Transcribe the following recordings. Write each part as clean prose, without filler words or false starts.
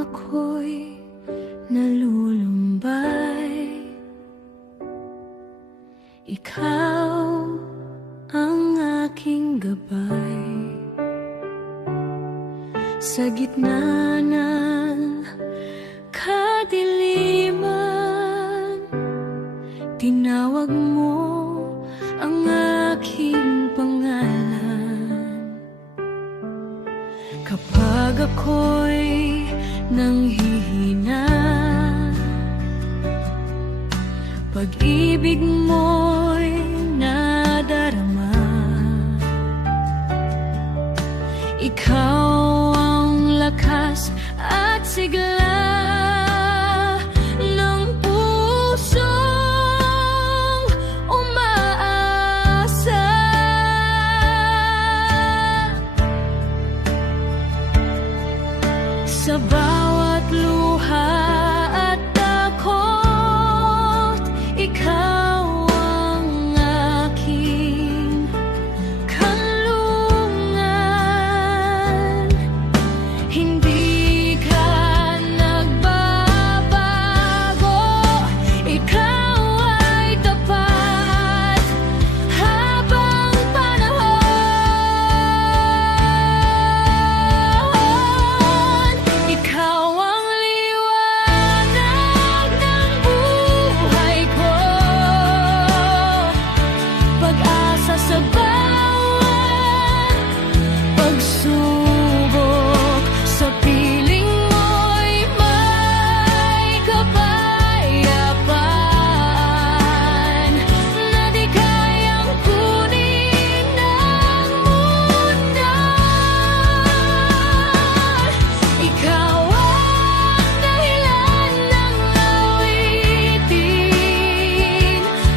ako'y nalulumbay, ikaw ang aking gabay. Sa gitna ng kadiliman, tinawag mo ang aking pangalan. Kapag ako'y nanghihina, pag-ibig mo'y nadarama. Ikaw ang lakas at sigla ng pusong umaasa. Sa bawat luha at takot, ikaw ang aking kanlungan. Hindi ka nagbabago, ikaw ay tapat habang panahon. Ikaw ang liwanag ng buhay ko, pag-asa sa bawat pagsubok. Sa piling mo'y may kapayapaan na di kayang kunin ng mundo. Ikaw ang dahilan ng awitin,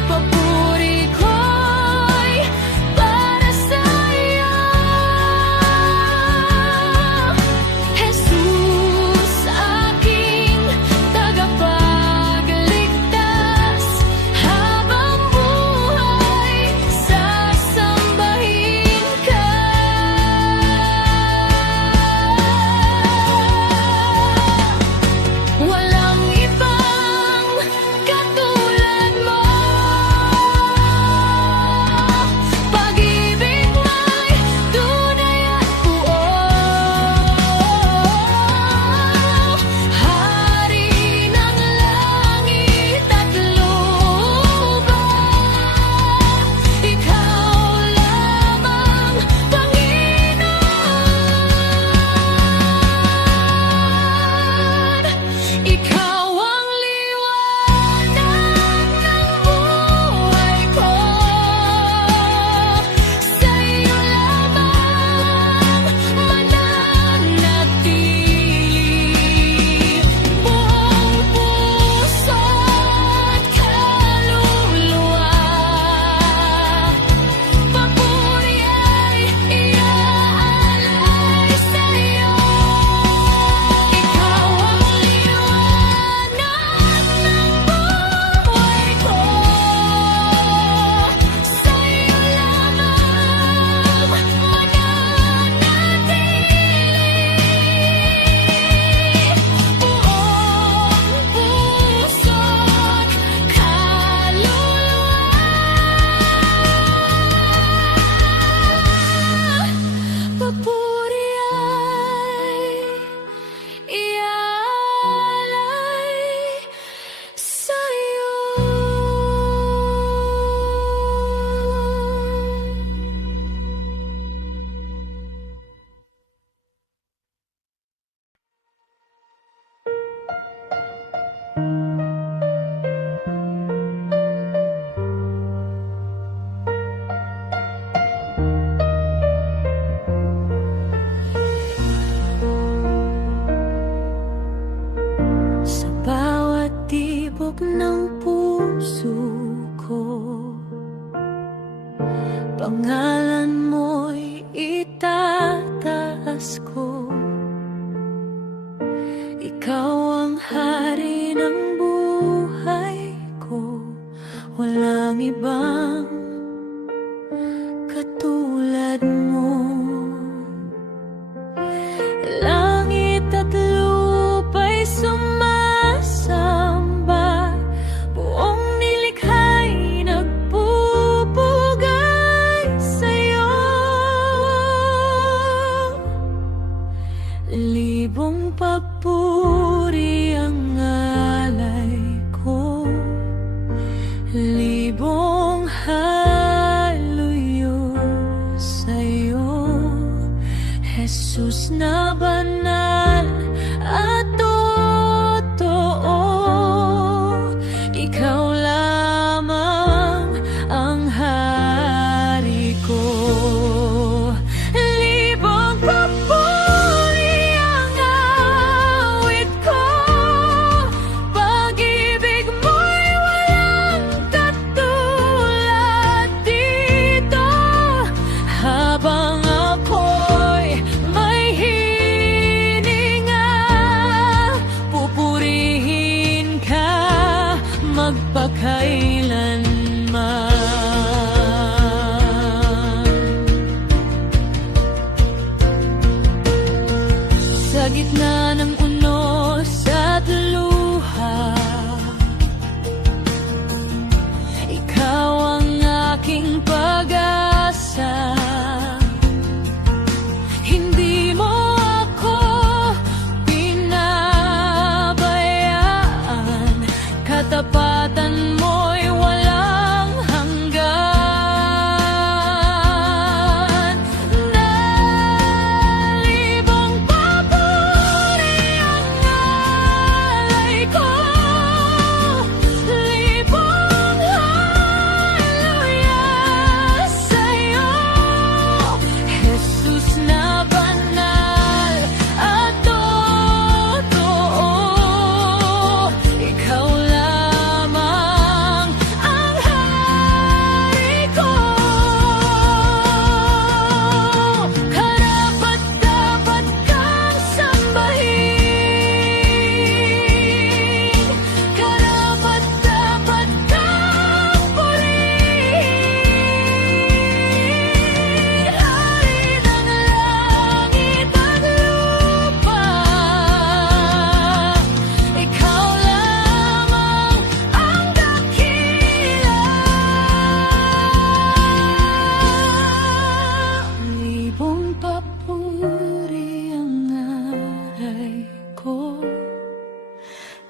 papuri ko'y para sa'yo. Jesus, aking tagapagligtas, habang buhay sasambahin ka. Walang ibang katulad mo, pag-ibig mo'y tunay at buo. Hari ng langit at lupa, ikaw lamang, Panginoon. Ikaw ang liwanag ng buhay ko, sa'yo lamang mananatili. Buong puso at kaluluwa, papuri ay iaalay sa'yo. Ikaw ang liwanag ng buhay ko, sa'yo lamang mananatili. Buong puso at kaluluwa, papuri ay iaalay sa'yo. Sa bawat tibok ng puso ko, pangalan mo'y itataas ko. Ikaw ang hari ng buhay ko, walang ibang katulad mo. Langit at lupa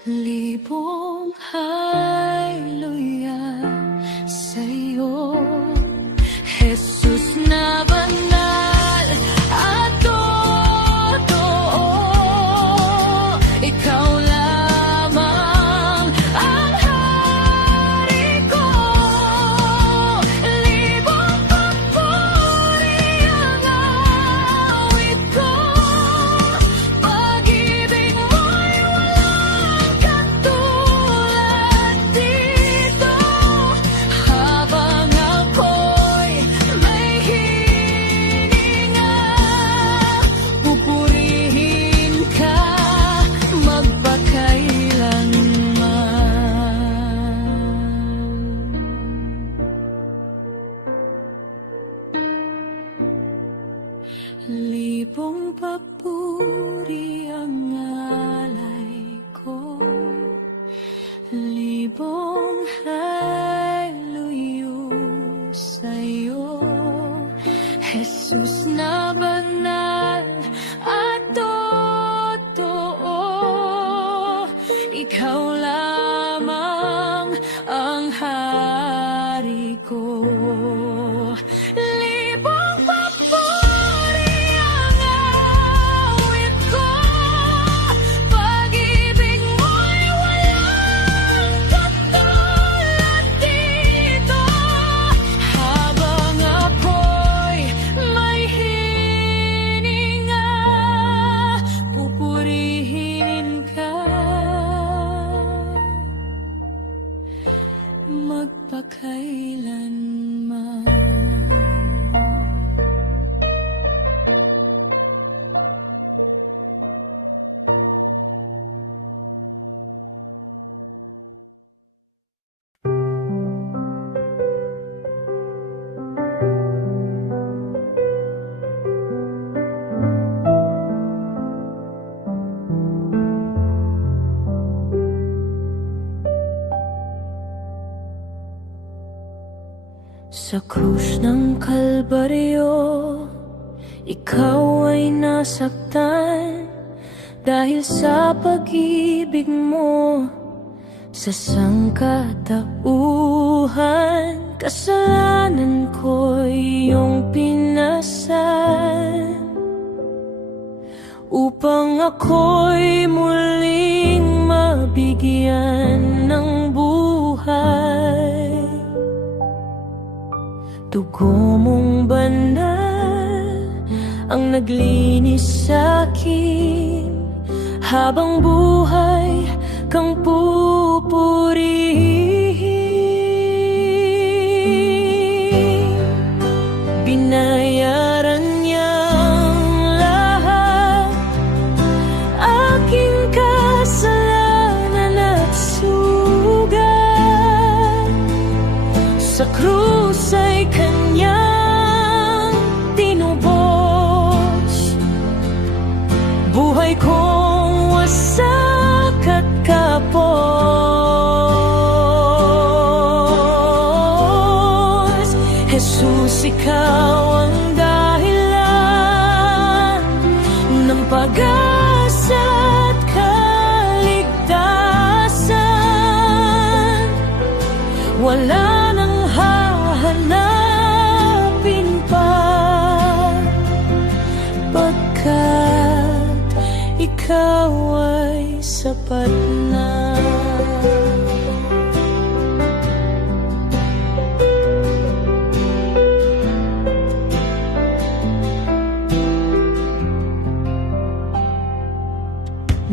Libong haleluya sa'yo, Jesus na banal at totoo. Ikaw lamang ang hari ko. Libong papuri ang awit ko. Pag-ibig mo'y walang katulad dito. Habang ako'y may hininga, pupurihin ka magpakailanman. Libong papuri ang alay ko. Libong haleluya sa'yo, Jesus na banal at totoo. Ikaw lamang ang hari ko. Libong papuri ang awit ko. Pag-ibig mo'y walang katulad dito. Habang ako'y may hininga, pupurihin ka magpakailanman. Sa krus ng Kalbaryo, ikaw ay nasaktan dahil sa pag-ibig mo. Sa sangkatauhan, kasalanan ko'y iyong pinasan, upang ako'y muling mabigyan ng buhay. Dugo mong banal ang naglinis sa'kin, habang buhay kang pupurihin. Binayaran niyang lahat aking kasalanan at sugat. Sa krus ay kanyang tinubos, buhay kong wasak at kapos. Jesus, ikaw ang dahilan ng pag-asa at kaligtasan. Wala nang hahanapin pa, pagkat ikaw ay sapat na.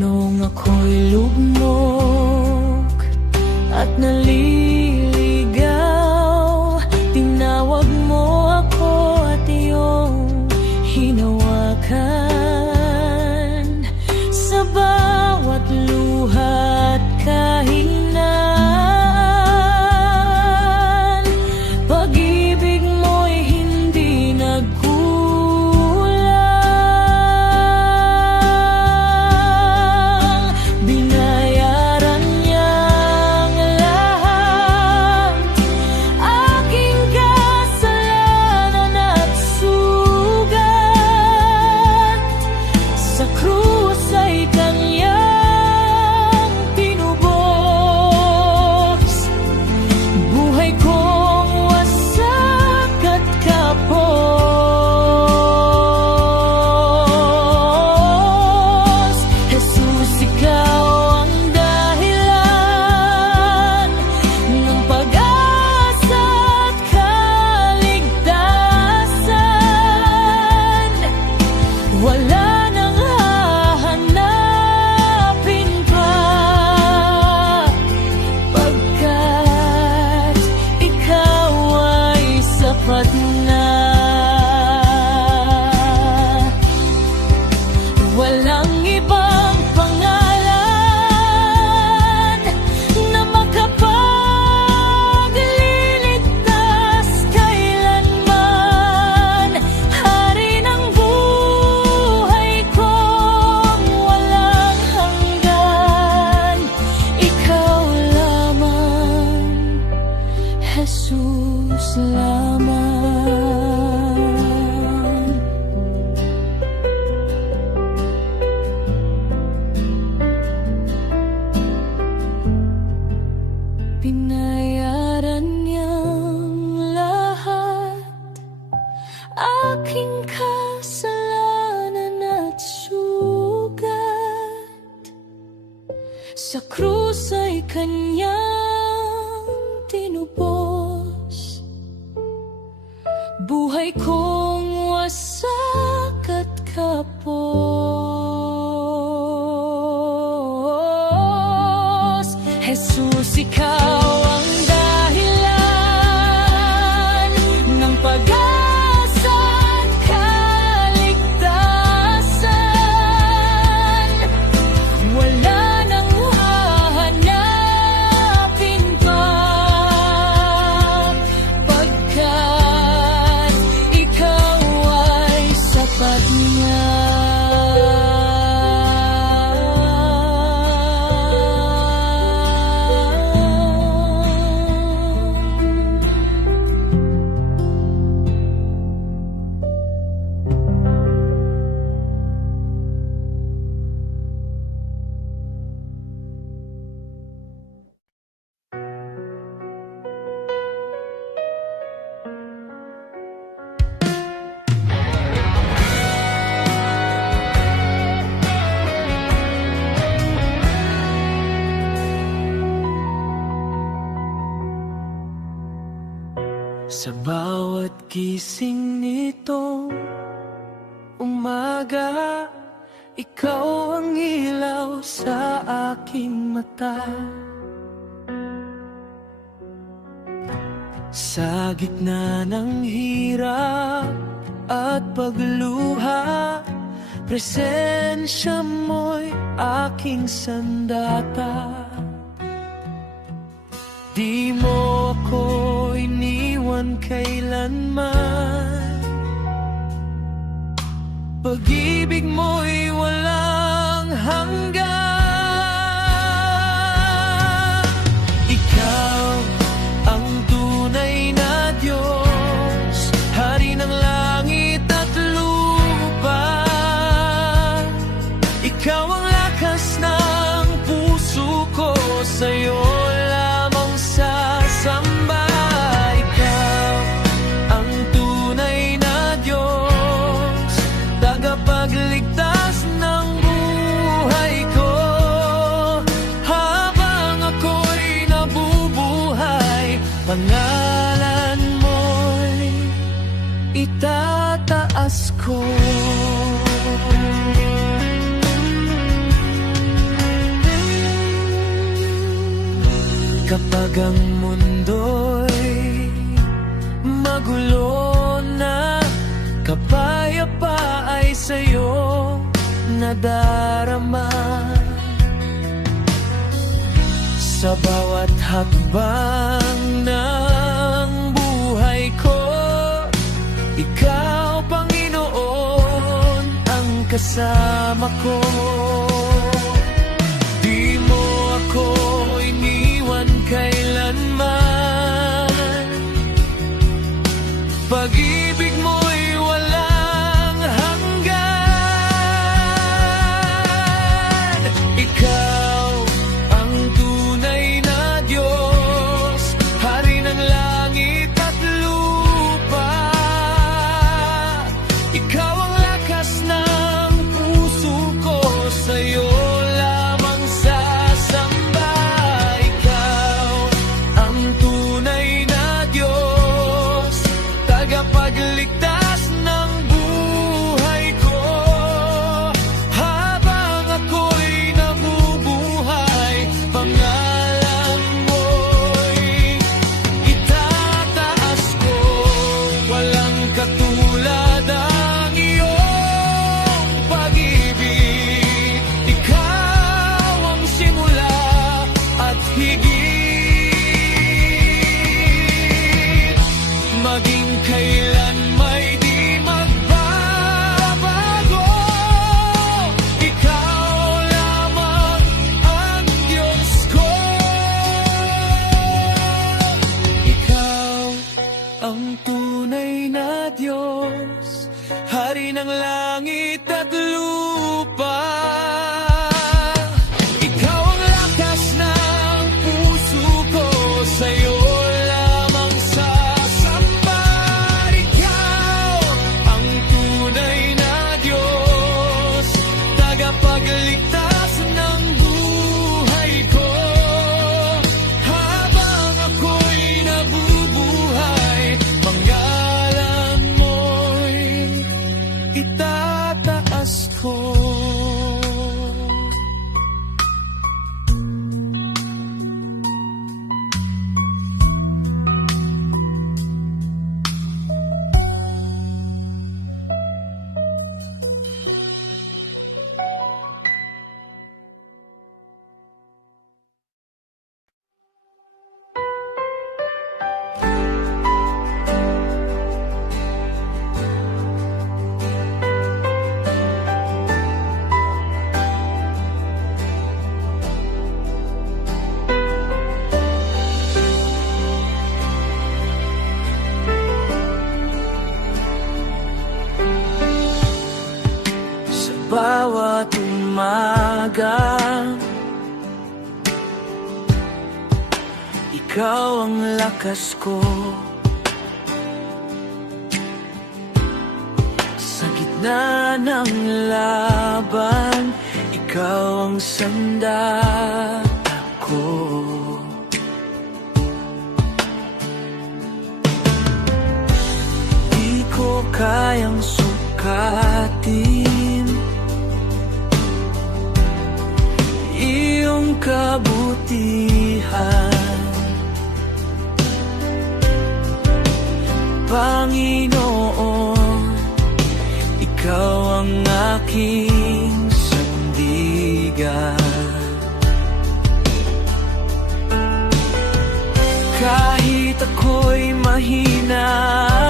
Noong ako'y lugmok at naliligaw, tinawag mo ako at iyong hinawakan. Sa bawat luha at kahinaan, pag-ibig mo'y hindi nagkulang. Binayaran niyang lahat sa krus ay kanyang tinubos. Buhay kong wasak at kapos. Jesus, ikaw ang dahilan ng pag-asa at kaligtasan. Wala nang hahanapin pa, pagkat ikaw ay sapat na. Sa bawat gising nitong umaga, ikaw ang ilaw sa aking mata. Sa gitna ng hirap at pagluha, presensya mo'y aking sandata. Di mo ako iniwan kailanman, pag-ibig mo'y walang hanggan. Ikaw ang tunay na Diyos, Hari ng langit at lupa. Ikaw ang lakas ng puso ko, sa'yo lamang sasamba. Ikaw ang tunay na Diyos, tagapagligtas ng buhay ko. Habang ako'y nabubuhay, pangalan mo'y itataas ko. Kapag ang mundo'y magulo na, kapayapa ay sa'yo nadarama. Sa bawat hakbang ng buhay ko, ikaw, Panginoon, ang kasama ko. Di mo ako iniwan kailanman, pag-ibig mo'y walang hanggan. Ikaw ang tunay na Diyos, Hari ng langit at lupa. Ikaw ang lakas ng puso ko, sa'yo lamang sasamba. Ikaw ang tunay na Diyos, tagapagligtas ng buhay ko. Habang ako'y nabubuhay, pangalan mo'y itataas ko. Walang katulad ang iyong pag-ibig. Ikaw ang simula at higit, maging kailan may di magbabago. Ikaw lamang ang Diyos ko. Ikaw ang tunay na Diyos, Hari ng langit at lupa. Ikaw ang lakas ng puso ikaw ang lakas ko. Sa gitna ng laban, ikaw ang sandata ko. Di ko kayang sukatin iyong kabutihan, Panginoon. Ikaw ang aking sandigan. Kahit ako'y mahina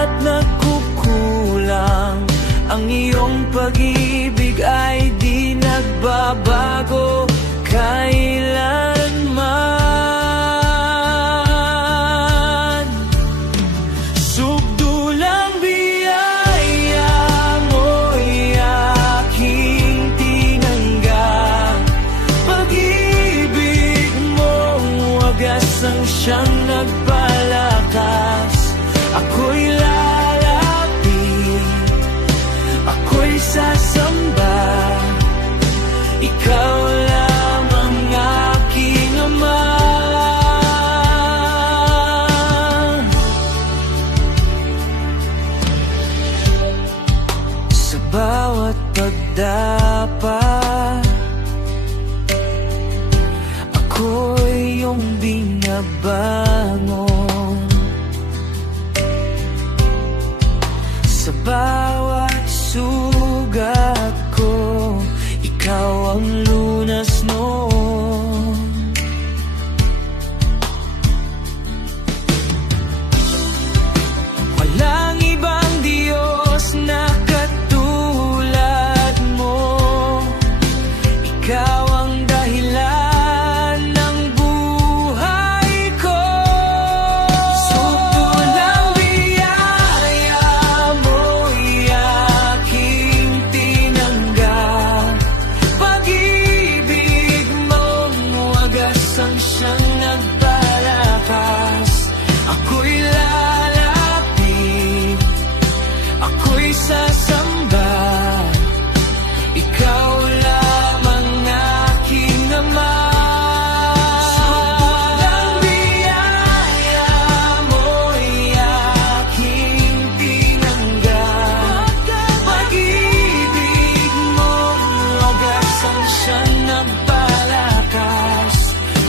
at nagkukulang, ang iyong pag-ibig ay di nagbabago kailanman. Subdulang biyaya mo'y aking tinanggap. Pag-ibig mong wagas ang siyang nagpalakas. Ako'y lalapit, ako'y sasamba, ikaw lamang aking Ama. Sa bawat pagdapat, ako'y iyong binabangon. Sa bawat sugat ko, ikaw ang lunas noon. Walang ibang Diyos na katulad mo. Ikaw ang dahilan ng buhay ko. Subdulang biyaya mo'y aking tinanggap. Pag-ibig mong wagas ang siyang nagpalakas. Ako'y lalapit, ako'y sasamba, ikaw lamang aking Ama. Subdulang biyaya mo'y aking tinanggap. Pag-ibig mong wagas ang siyang nagpalakas.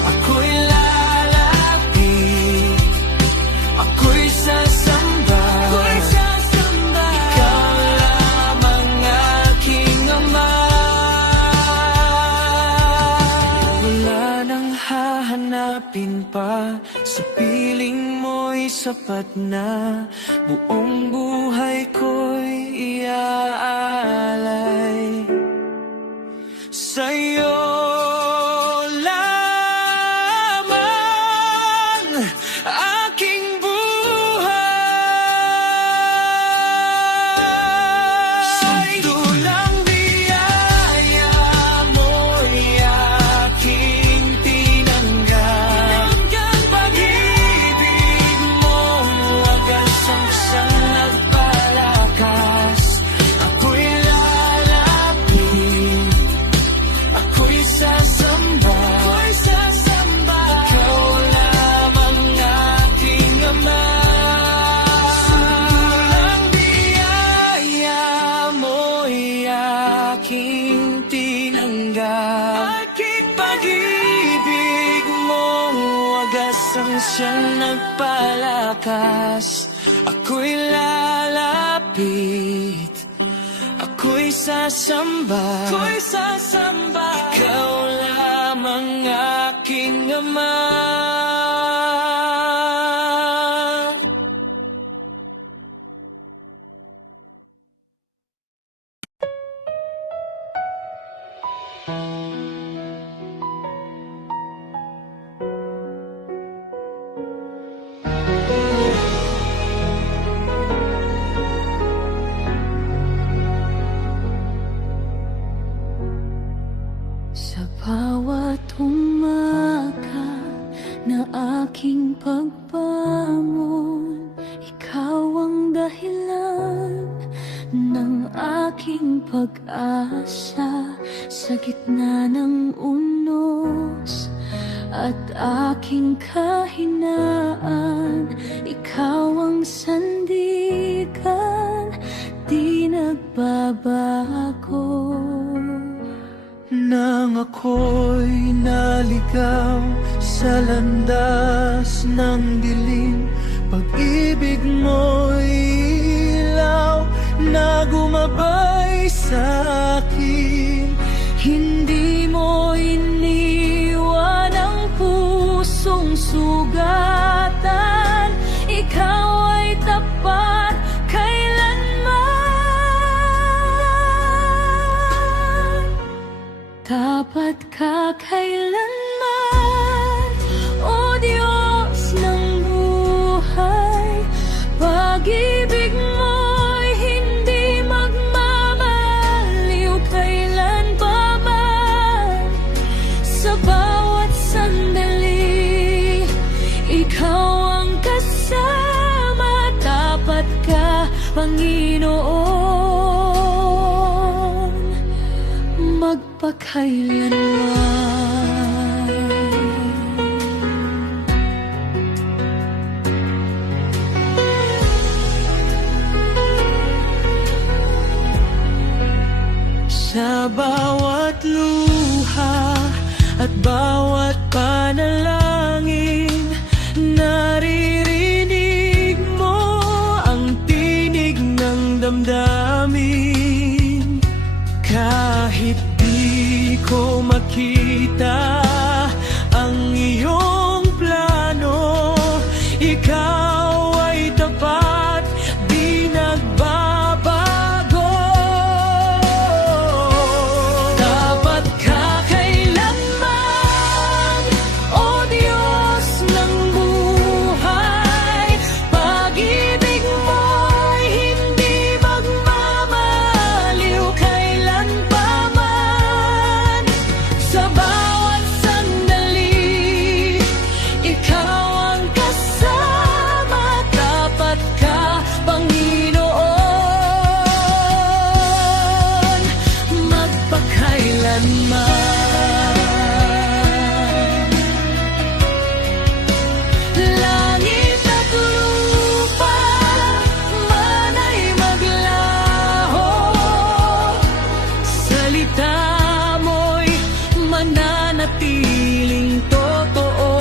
Ako'y lalapit, ako'y sasamba, ikaw lamang aking Ama. Wala nang hahanapin pa, sa piling mo'y sapat na. Buong buhay ko'y iaalay sa'yo lamang aking buhay. Subdulang biyaya mo'y aking tinanggap. Pag-ibig mong wagas ang siyang nagpalakas. Ako'y lalapit, ako'y sasamba, ikaw lamang aking Ama. Subdulang biyaya mo'y aking tinanggap. Pag-ibig mong wagas ang siyang nagpalakas. Ako'y lalapit, ako'y sasamba, ikaw lamang aking Ama. Sa bawat umaga na pagbangon, ikaw ang dahilan ng aking pag-asa. Sa gitna ng unos at aking kahinaan, ikaw ang sandigan, di nagbabago. Nang ako'y naligaw sa landas ng dilim, pag-ibig mo'y ilaw na gumabay sa akin. Hindi mo iniwan ang pusong sugatan, ikaw ay tapat kailanman. Tapat ka kailanman, O Diyos ng buhay. Pag-ibig mo'y hindi magmamaliw kailan pa man. Sa bawat sandali, ikaw ang kasama. Tapat ka, Panginoon, magpakailanman. Sa bawat luha at bawat panalangin, naririnig mo ang tinig ng damdamin. Kahit di ko makita ang iyong plano, ikaw ay tapat, di nagbabago. Tapat ka kailanman, O Diyos ng buhay. Pag-ibig mo'y hindi magmamaliw kailan pa man. Sa bawat sandali, ikaw ang kasama. Tapat ka, Panginoon, magpakailanman. Langit at lupa man ay maglaho, salita mo'y mananatiling totoo.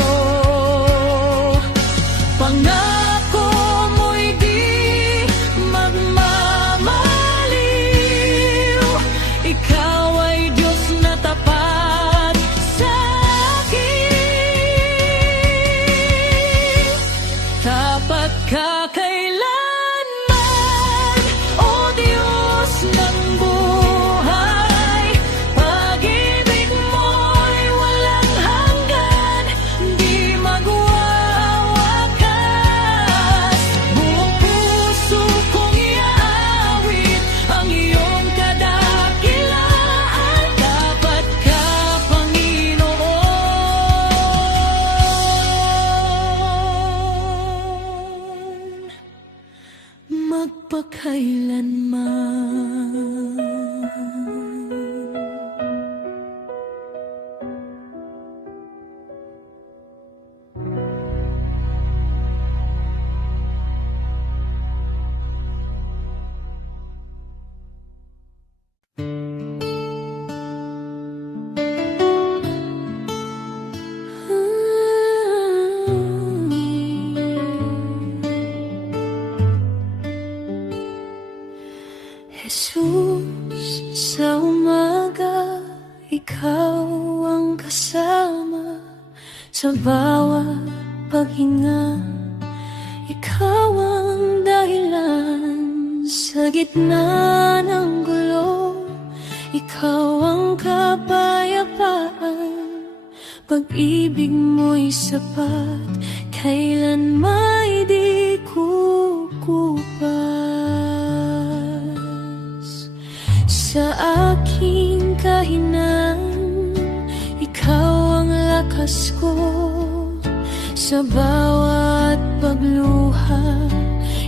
Pangako mo'y di magmamaliw, ikaw ay Diyos na tapat sa akin. Tapat ka kailanman, O Diyos ng buhay. Pag-ibig mo'y walang hanggan, di magwawakas. Buong puso kong iaawit ang iyong kadakilaan. Tapat ka, Panginoon, magpakailanman. Jesus, sa umaga, ikaw ang kasama. Sa bawat paghinga, ikaw ang dahilan. Sa gitna ng gulo, ikaw ang kapayapaan. Pag-ibig mo'y sapat, kailan may di kukupas. Sa aking kahinaan, ikaw ang lakas ko. Sa bawat pagluha,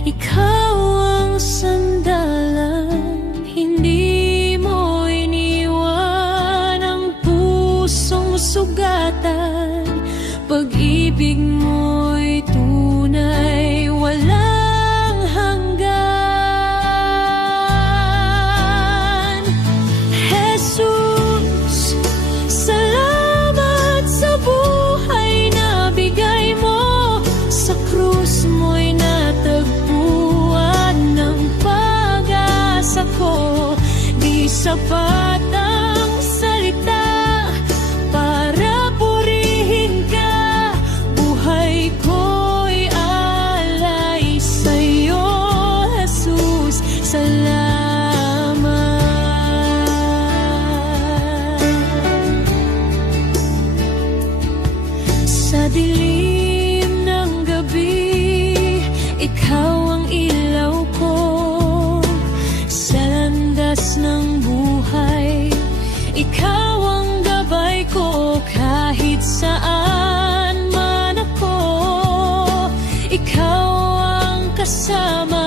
ikaw ang sandalan. Hindi mo iniwan ang pusong sugatan. Pag-ibig mo'y tunay, walang hanggan. Jesus, salamat sa buhay na bigay mo. Sa krus mo'y natagpuan ng pag-asa ko. Di sapat ang salita para purihin ka. Buhay ko'y alay sa'yo, Jesus. Salamat. Sa dilim ng gabi, ikaw ang ilaw ko. Sa landas ng buhay, ikaw ang gabay ko. Kahit saan man ako, ikaw ang kasama.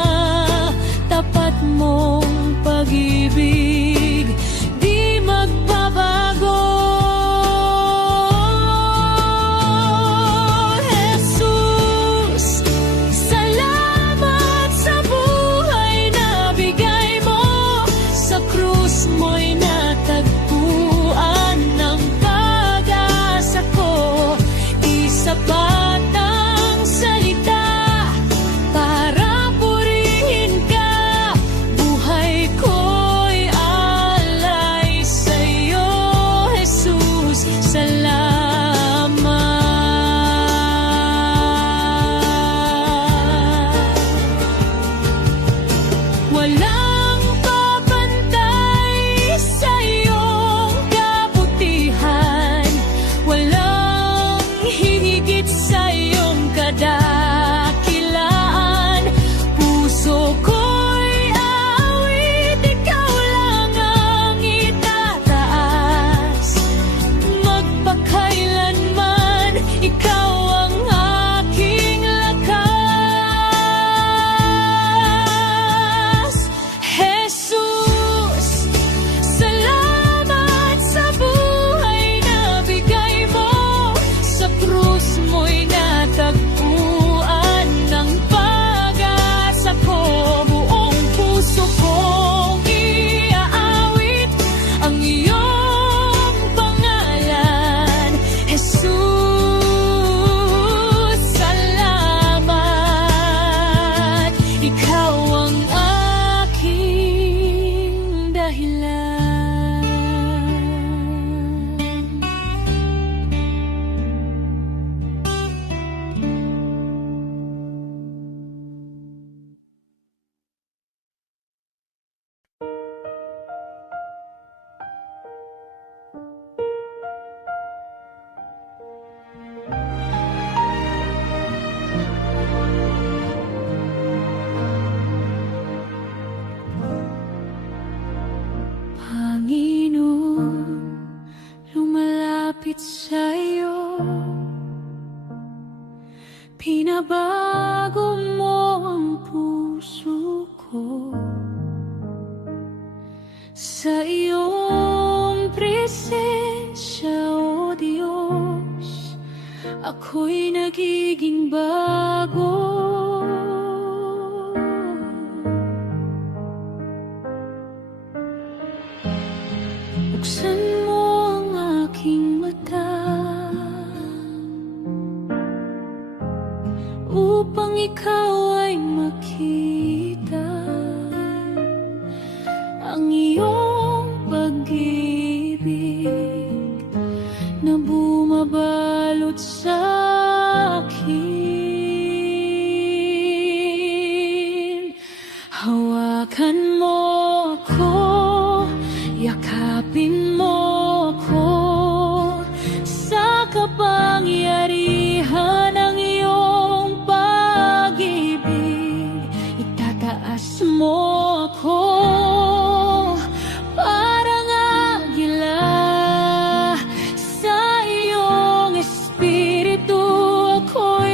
Tapat mong pag-ibig di magbabago. Jesus, salamat sa buhay na bigay mo. Sa krus mo'y natagpuan ng pag-asa ko. Di sapat ang salita para purihin ka. Buhay ko'y alay sa'yo, Jesus. Salamat. Walang papantay sa iyong kabutihan. Walang hihigit sa iyong kadakilaan. Puso ko'y awit, ikaw lang ang itataas. Magpakailanman, ikaw ang aking lakas. Jesus, salamat sa buhay na bigay mo. Sa krus mo'y natagpuan ng pag-asa ko. Buong puso kong iaawit ang iyong pangalan. Jesus, salamat. Ikaw ang aking dahilan. Panginoon, lumalapit sa'yo. Pinabago mo ang puso ko. Sa iyong presensya, O Diyos, ako'y nagiging bago. Buksan mo ang aking mata upang ikaw ay makita ang iyong pag-ibig na bumabalot sa akin. Hawakan mo ako, yakapin mo ako. Sa kapangyarihan ng iyong pag-ibig, itataas mo ako. Parang agila sa iyong espiritu, ako'y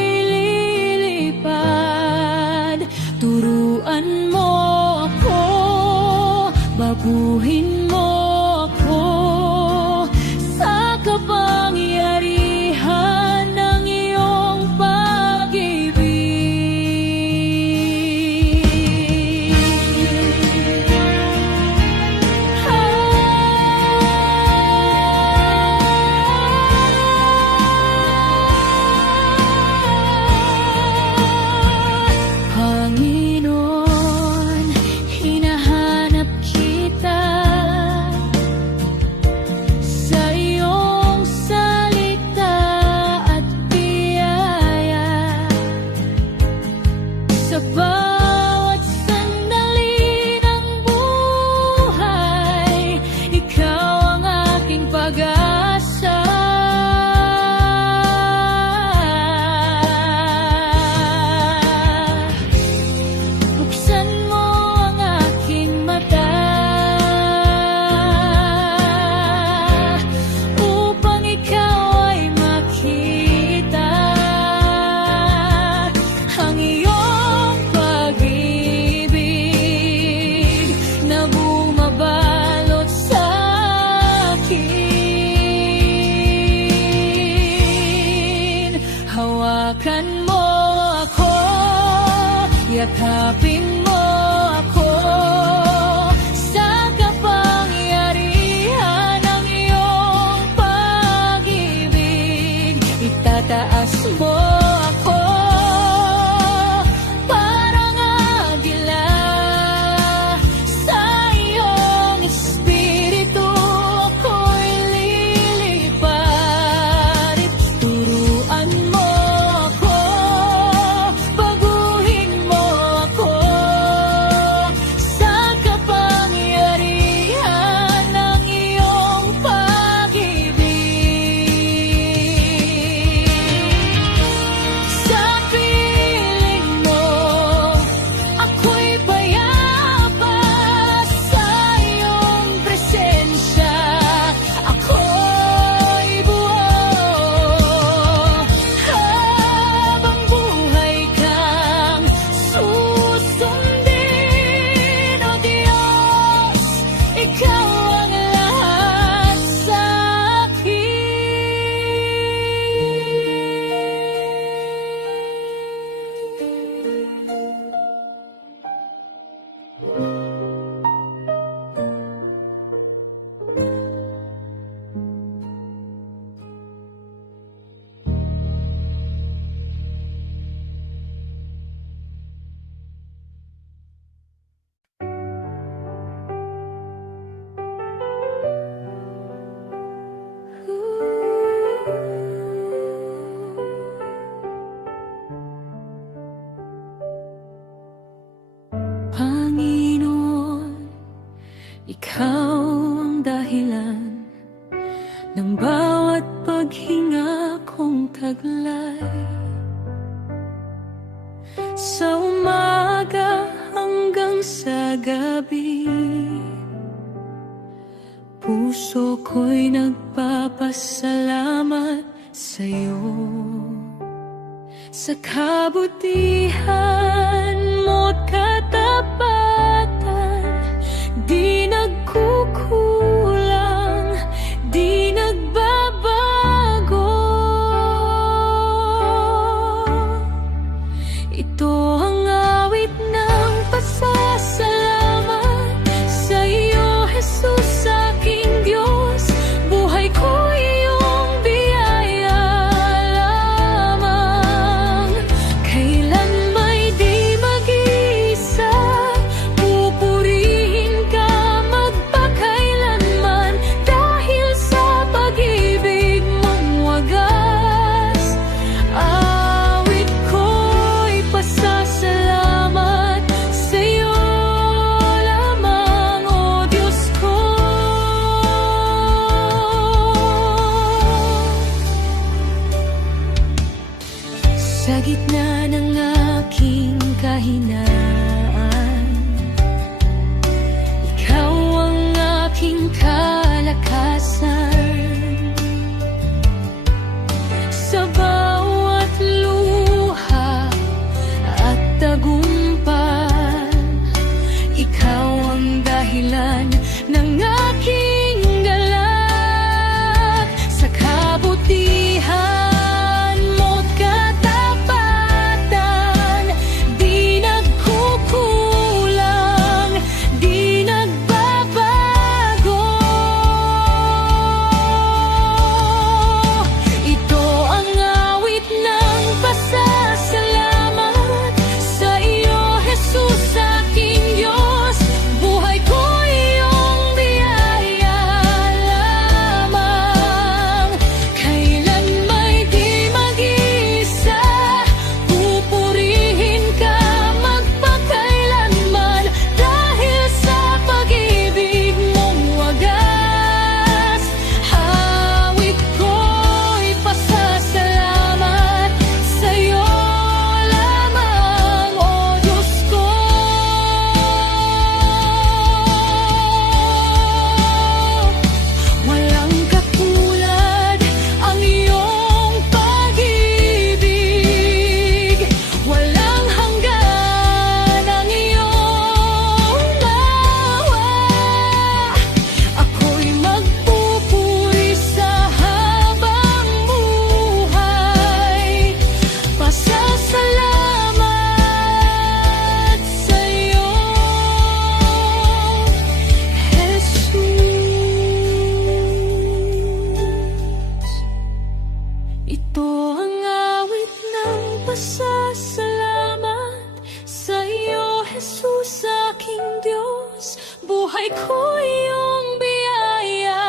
hawakan mo ako, yakapin mo ako, sa kapangyarihan ng iyong pag-ibig. Itataas mo ako, parang agila, sa iyong espiritu ako'y lilipad. Turuan mo ako, baguhin mo ako, sa kapangyarihan ng iyong pag-ibig. Sa piling mo, ako'y payapa, sa iyong presensya, ako'y buo. Habang buhay kang susundin, O Diyos, Ikaw ang lahat sa Panginoon, Ikaw ang dahilan ng bawat paghinga kong taglay. Sa umaga hanggang sa gabi, puso ko'y nagpapasalamat sa'yo. Sa kabutihan mo't katapatan, di nagkukulang, di nagbabago. Ito ang awit ng pasasalamat sa iyo, Jesus, aking Diyos. Buhay ko iyong biyaya lamang. Kailan may di mag-isa, pupurihin ka magpakailanman, dahil sa pag-ibig mong wagas. Awit ko'y pasasalamat sa iyo lamang, O Diyos ko. Sa gitna ng aking kahinaan, Ikaw ang aking kalakasan. Sa bawat luha at tagumpay, Ikaw ang dahilan ng aking galak. Sa kabutihan mo't katapatan, di nagkukulang, di nagbabago. Ito ang awit ng pasasalamat sa iyo, Jesus, aking Diyos. Buhay ko iyong biyaya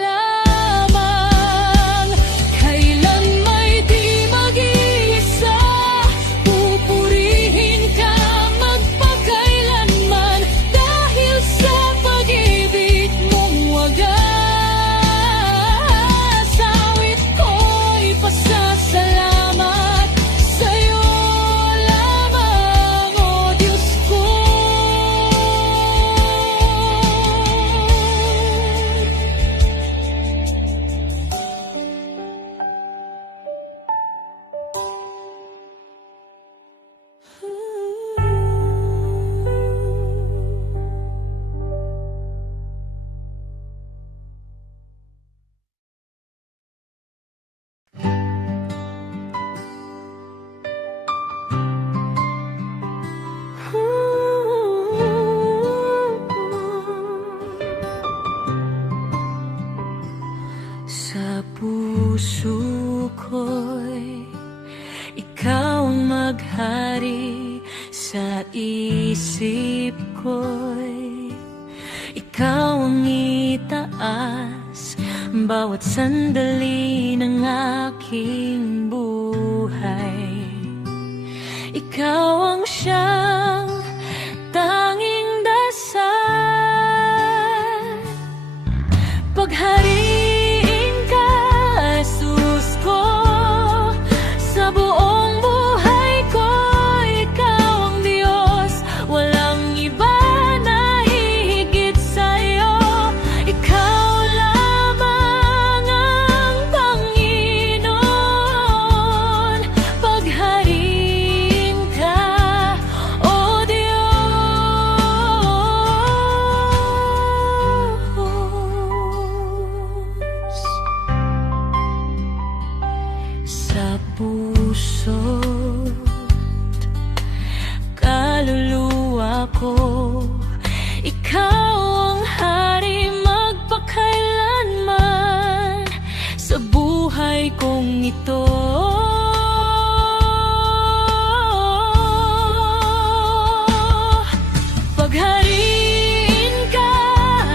lamang. Kailan may di mag-iisa, pupurihin ka magpakailanman. Dahil sa pag-ibig mong wagas, awit ko'y pasasalamat sa'yo lamang, O Diyos ko. Sa puso ko'y ikaw ang maghari, sa isip ko'y ikaw ang itaas. Bawat sandali ng aking buhay, ikaw ang siyang tanging dasal. Paghariin ka, Jesus ko, sa buong buhay ko. Ikaw ang Diyos, walang iba na hihigit sa'yo. Ikaw lamang ang Panginoon. Paghariin ka, O Diyos. Sa puso't kaluluwa ko, ikaw ang hari magpakailanman sa buhay kong ito. Paghariin ka,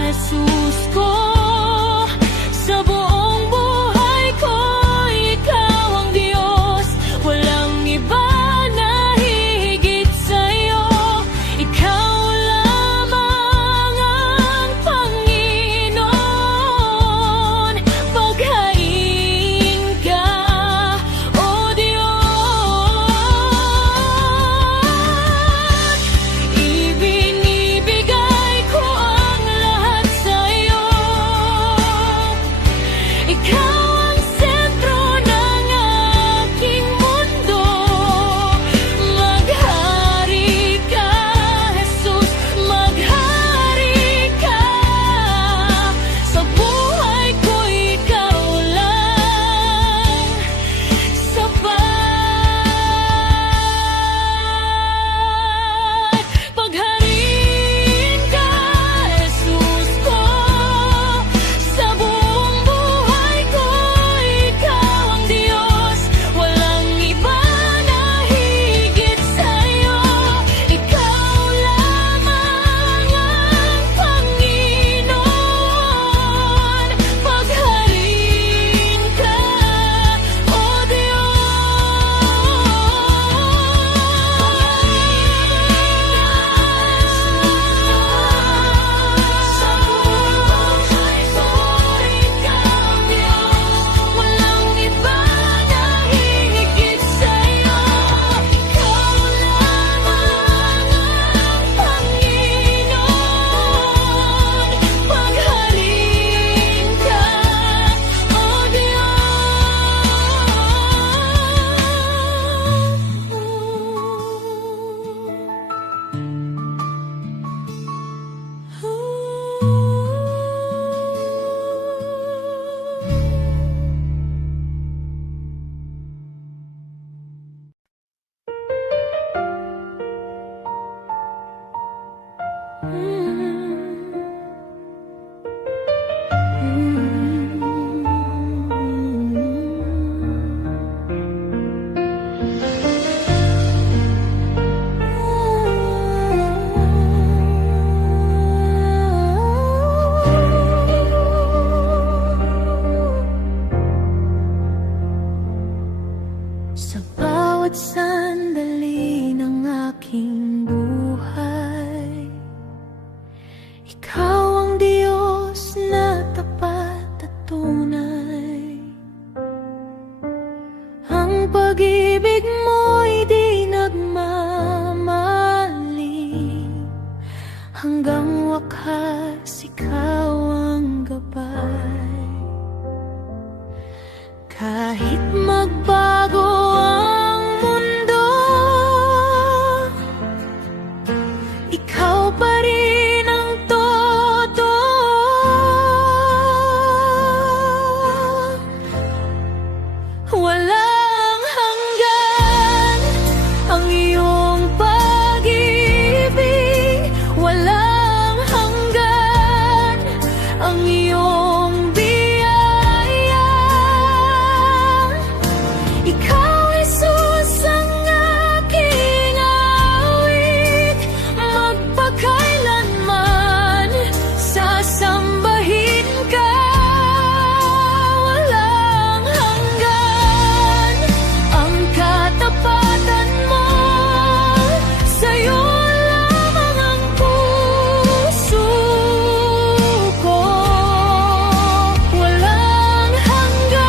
Jesus ko, sa buong buhay ko. Ikaw ang Diyos, walang iba na hihigit sa'yo. Ikaw lamang Sa bawat sandali ng aking buhay, Ikaw ang Diyos na tapat at tunay. Ang pag-ibig mo'y di nagmamali, hanggang wakas ikaw ang gabay. Kahit magbago ang mundo, ikaw pa rin ang todo. Walang hanggan ang iyong pag-ibig, walang hanggan ang iyong biyaya. Ikaw, Jesus, ang aking awit, magpakailanman sasambahin ka. Walang hanggan ang katapatan mo, sa'yo lamang ang puso ko. Walang hanggan,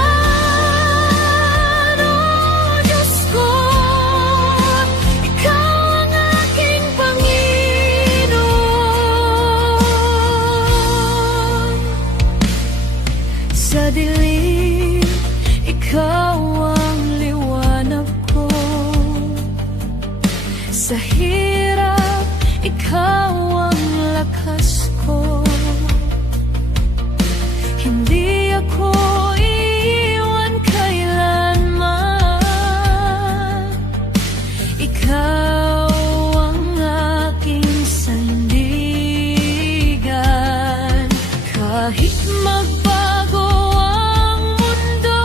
oh Diyos ko, ikaw ang aking Panginoon. Sa dilim, ikaw ang liwanag ko. Sa hirap, ikaw ang lakas ko. Hindi ako iiwan kailanman. Ikaw ang aking sandigan. Kahit magbago ang mundo,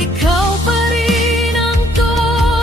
ikaw pa rin ang todo.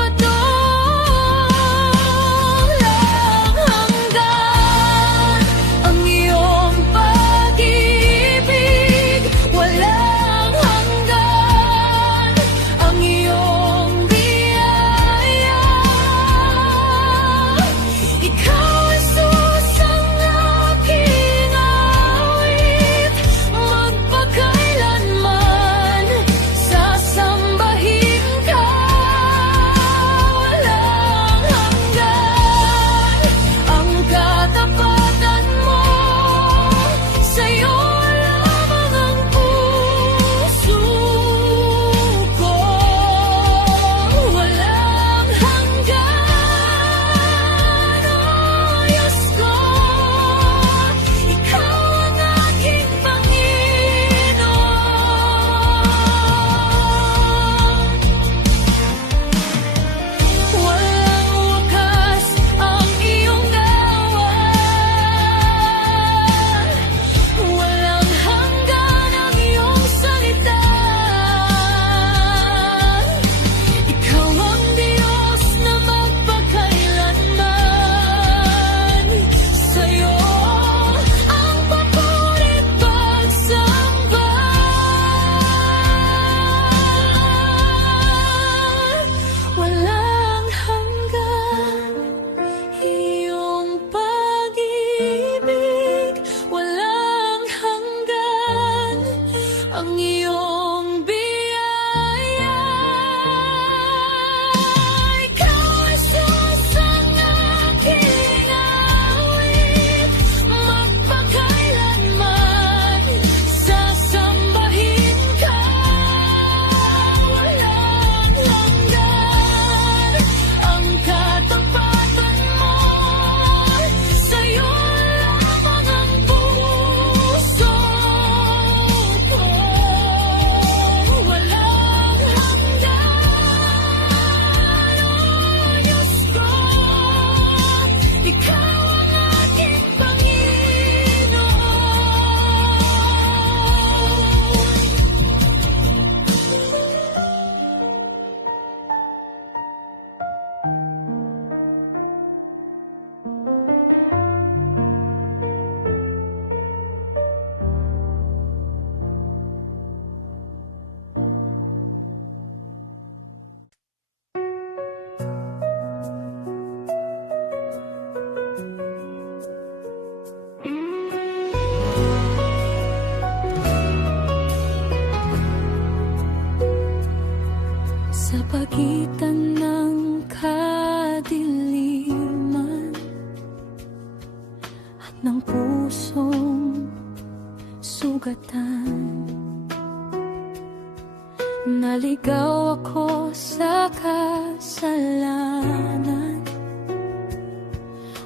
Sa pagitan ng kadiliman at ng pusong sugatan, naligaw ako sa kasalanan.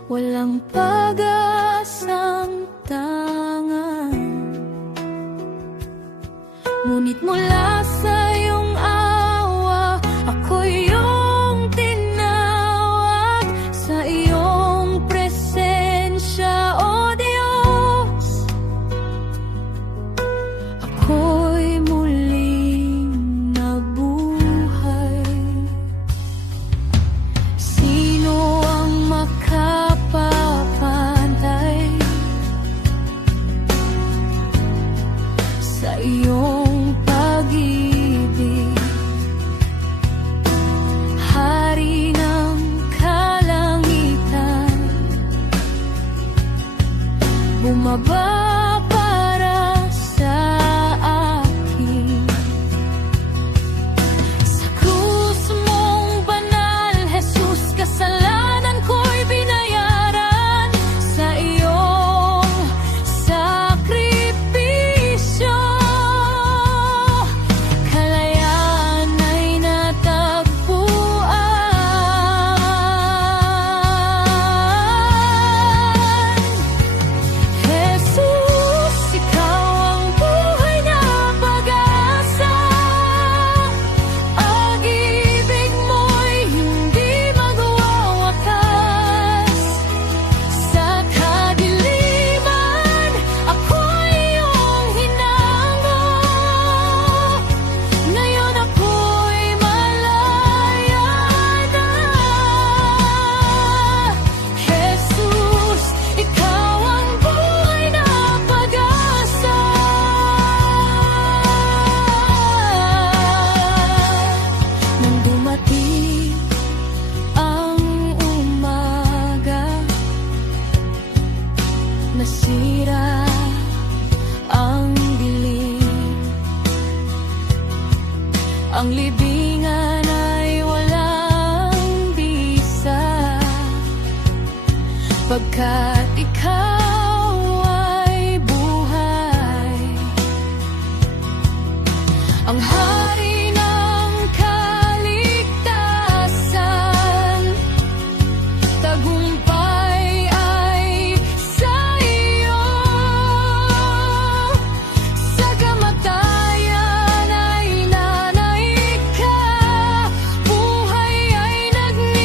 Walang pag-asang tangan, ngunit mula sa iyong awa, ako'y iyong tinawag. Sa iyong presensya, O Diyos, ako'y muling nabuhay. Sino ang makapapantay sa iyong pag-ibig? Hari ng kalangitan, bumaba para sa akin. Sa krus mong banal, Jesus, kasalanan ko'y binayaran. Sa iyong sakripisyo, kalayaan ay natagpuan. Jesus, ikaw ang buhay na pag-asa. Pag-ibig mo'y hindi magwawakas. Sa kadiliman, ako'y iyong hinango. Ngayon ako'y malaya na. Jesus, ikaw ang buhay na pag-asa. Nang dumating ang umaga, nasira ang dilim. Ang libingan ay walang bisa, pagkat ikaw ay buhay. Ang hari ng kaligtasan, tagumpay ay sa iyo. Sa kamatayan ay nanaig ka, buhay ay nagningning.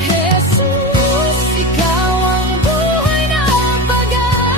Jesus, ikaw ang buhay na pag-asa.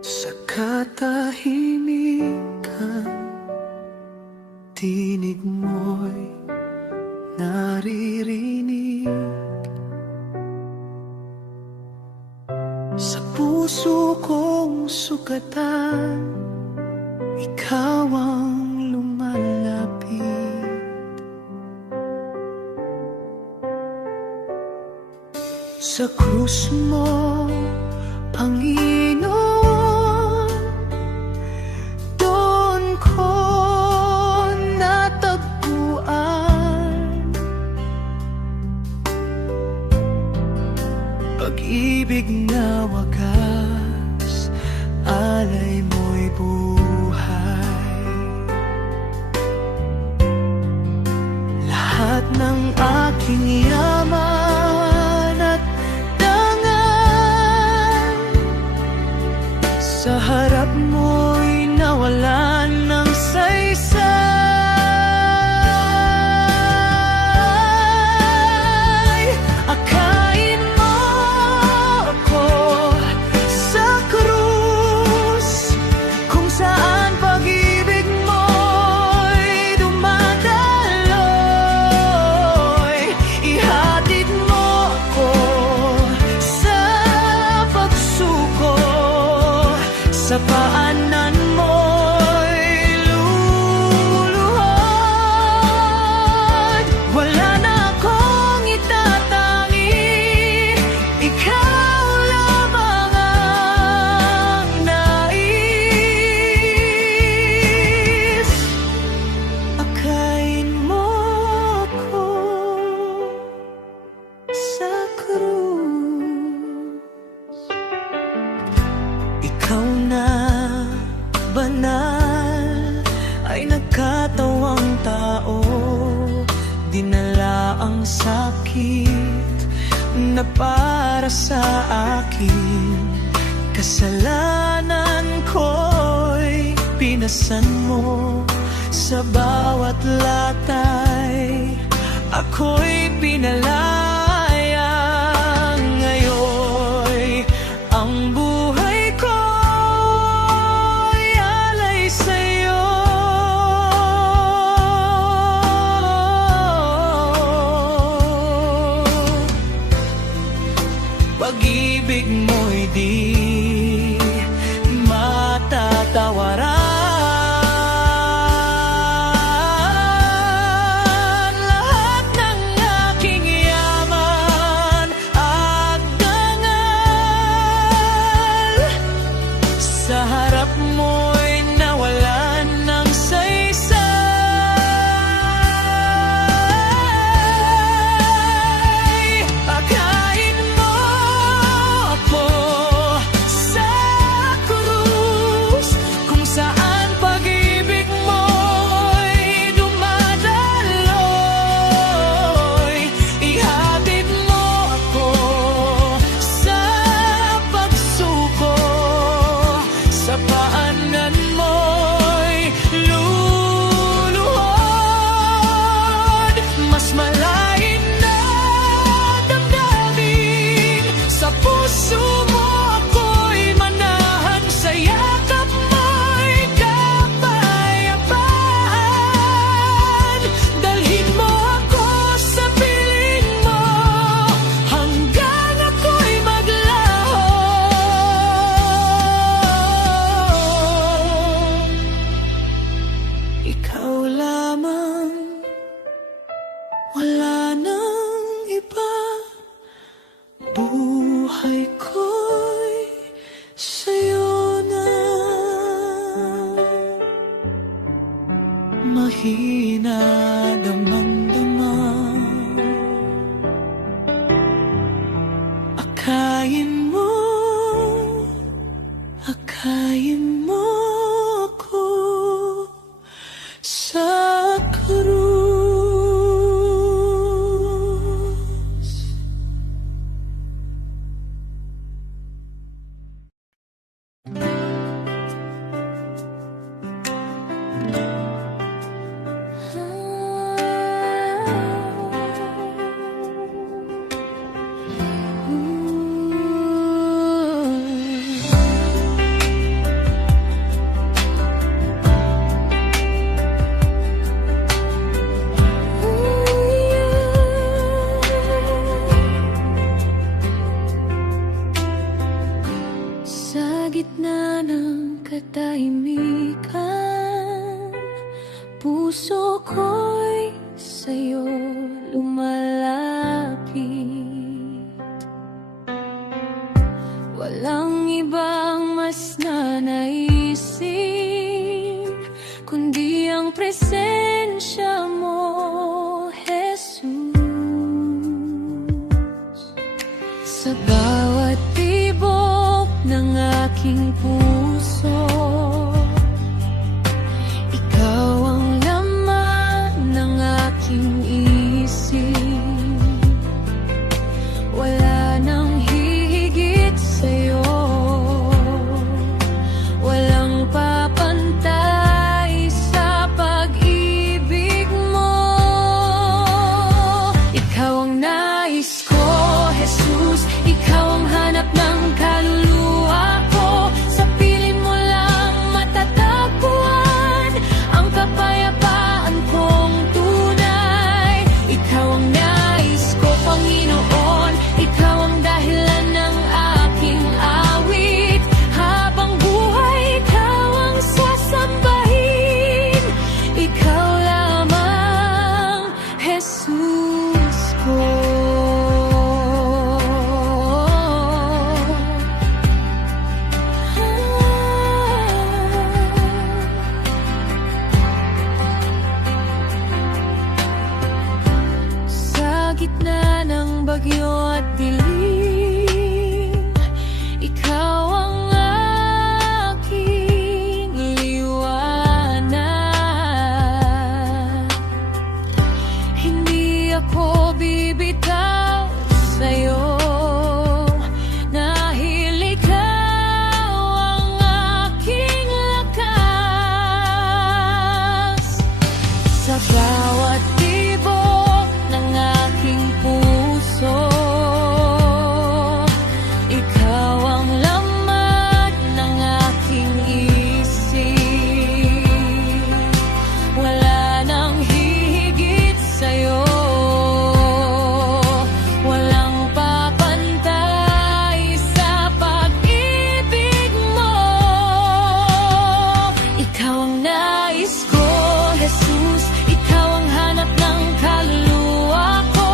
Sa katahimikan, tinig mo'y naririnig. Sa puso kong sugatan, ikaw ang lumalapit. Sa krus mo, Panginoon, doon ko natagpuan pag-ibig na wagas, alay mo'y buhay. Lahat ng aking yaman at dangan, sa harap mo'y nawalan ng saysay. Akayin mo ako sa krus, kung saan pag-ibig mo'y dumadaloy. Ihatid mo ako sa pagsuko, sa paanan mo'y luluhod. Wala na akong itatangi, ikaw lamang ang nais. Akayin mo ako sa krus. Ikaw na banal ay nagkatawang tao, dinala ang sakit na para sa akin. Kasalanan ko'y pinasan mo sa bawat latay. Ako'y pinalaya ngayon, ang buhay ko'y alay sa'yo. Pag-ibig mo'y di matatawaran. Lahat ng aking yaman at dangal, sa harap mo'y nawalan ng saysay. Akayin mo ako sa krus, kung saan pag-ibig mo'y dumadaloy. Ihatid mo ako sa pagsuko, sa paanan mo'y luluhod. Mas malalim na damdamin, sa puso mo ako'y manahan, sa yakap mo'y kapayapaan. Dalhin mo ako sa piling mo, hanggang ako'y maglaho. Ikaw lamang, wala nang iba. Buhay ko'y sa'yo na. Mahina damang-damang, akayin mo ako sa krus. katahimikan, puso ko'y sa'yo lumalapit. Walang ibang mas nanaisin kundi ang presensya mo, Jesus. Sa bawat tibok ng aking puso, ikaw ang laman ng aking isip. Wala nang hihigit sa'yo, walang papantay sa pag-ibig mo. Ikaw ang nais ko, Jesus. Ikaw ang hanap ng kaluluwa ko. Sa piling mo lang matatagpuan ang kapayapaan kong tunay. Ikaw ang nais ko, Panginoon. Ikaw ang dahilan ng aking awit. Habang buhay, ikaw ang sasambahin. Ikaw lamang, Jesus ko. Sa gitna ng bagyo at dilim, ikaw ang aking liwanag. Hindi ako bibitaw sa'yo dahil ikaw ang aking lakas. Sa bawat tibok ng aking puso, ikaw ang laman ng aking isip. Wala nang hihigit sa'yo, walang papantay sa pag-ibig mo. Ikaw ang nais ko, Jesus. Ikaw ang hanap ng kaluluwa ko.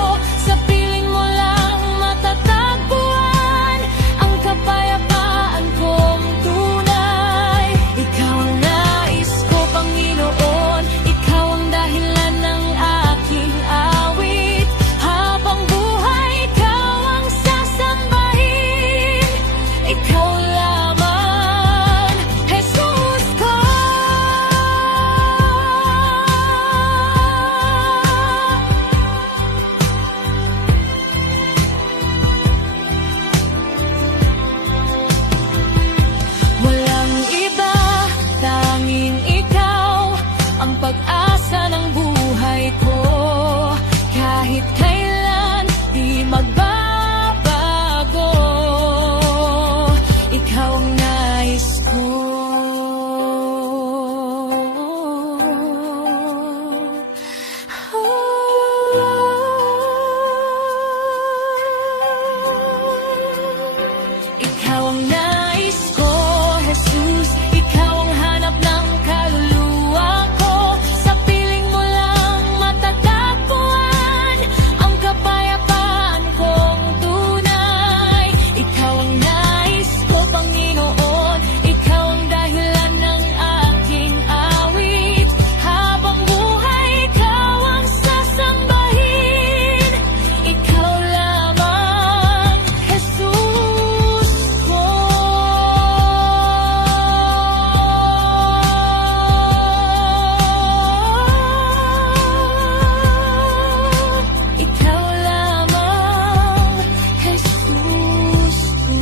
Sa piling mo lang matatagpuan ang kapayapaan kong tunay. Ikaw ang nais ko, Panginoon. Ikaw ang dahilan ng aking awit. Habang buhay, ikaw ang sasambahin. Ikaw lamang, Jesus ko. Walang iba, tanging ikaw ang pag-asa ng buhay ko. Kahit kailan di magbabago, ikaw ang nais ko. Ikaw ang nais ko, Jesus. Ikaw ang hanap ng kaluluwa ko. Sa piling mo lang matatagpuan ang kapayapaan kong tunay. Ikaw ang nais ko, Panginoon. Ikaw ang dahilan ng aking awit. Habang buhay, ikaw ang sasambahin. Ikaw lamang, Jesus ko. Ikaw lamang, Jesus ko.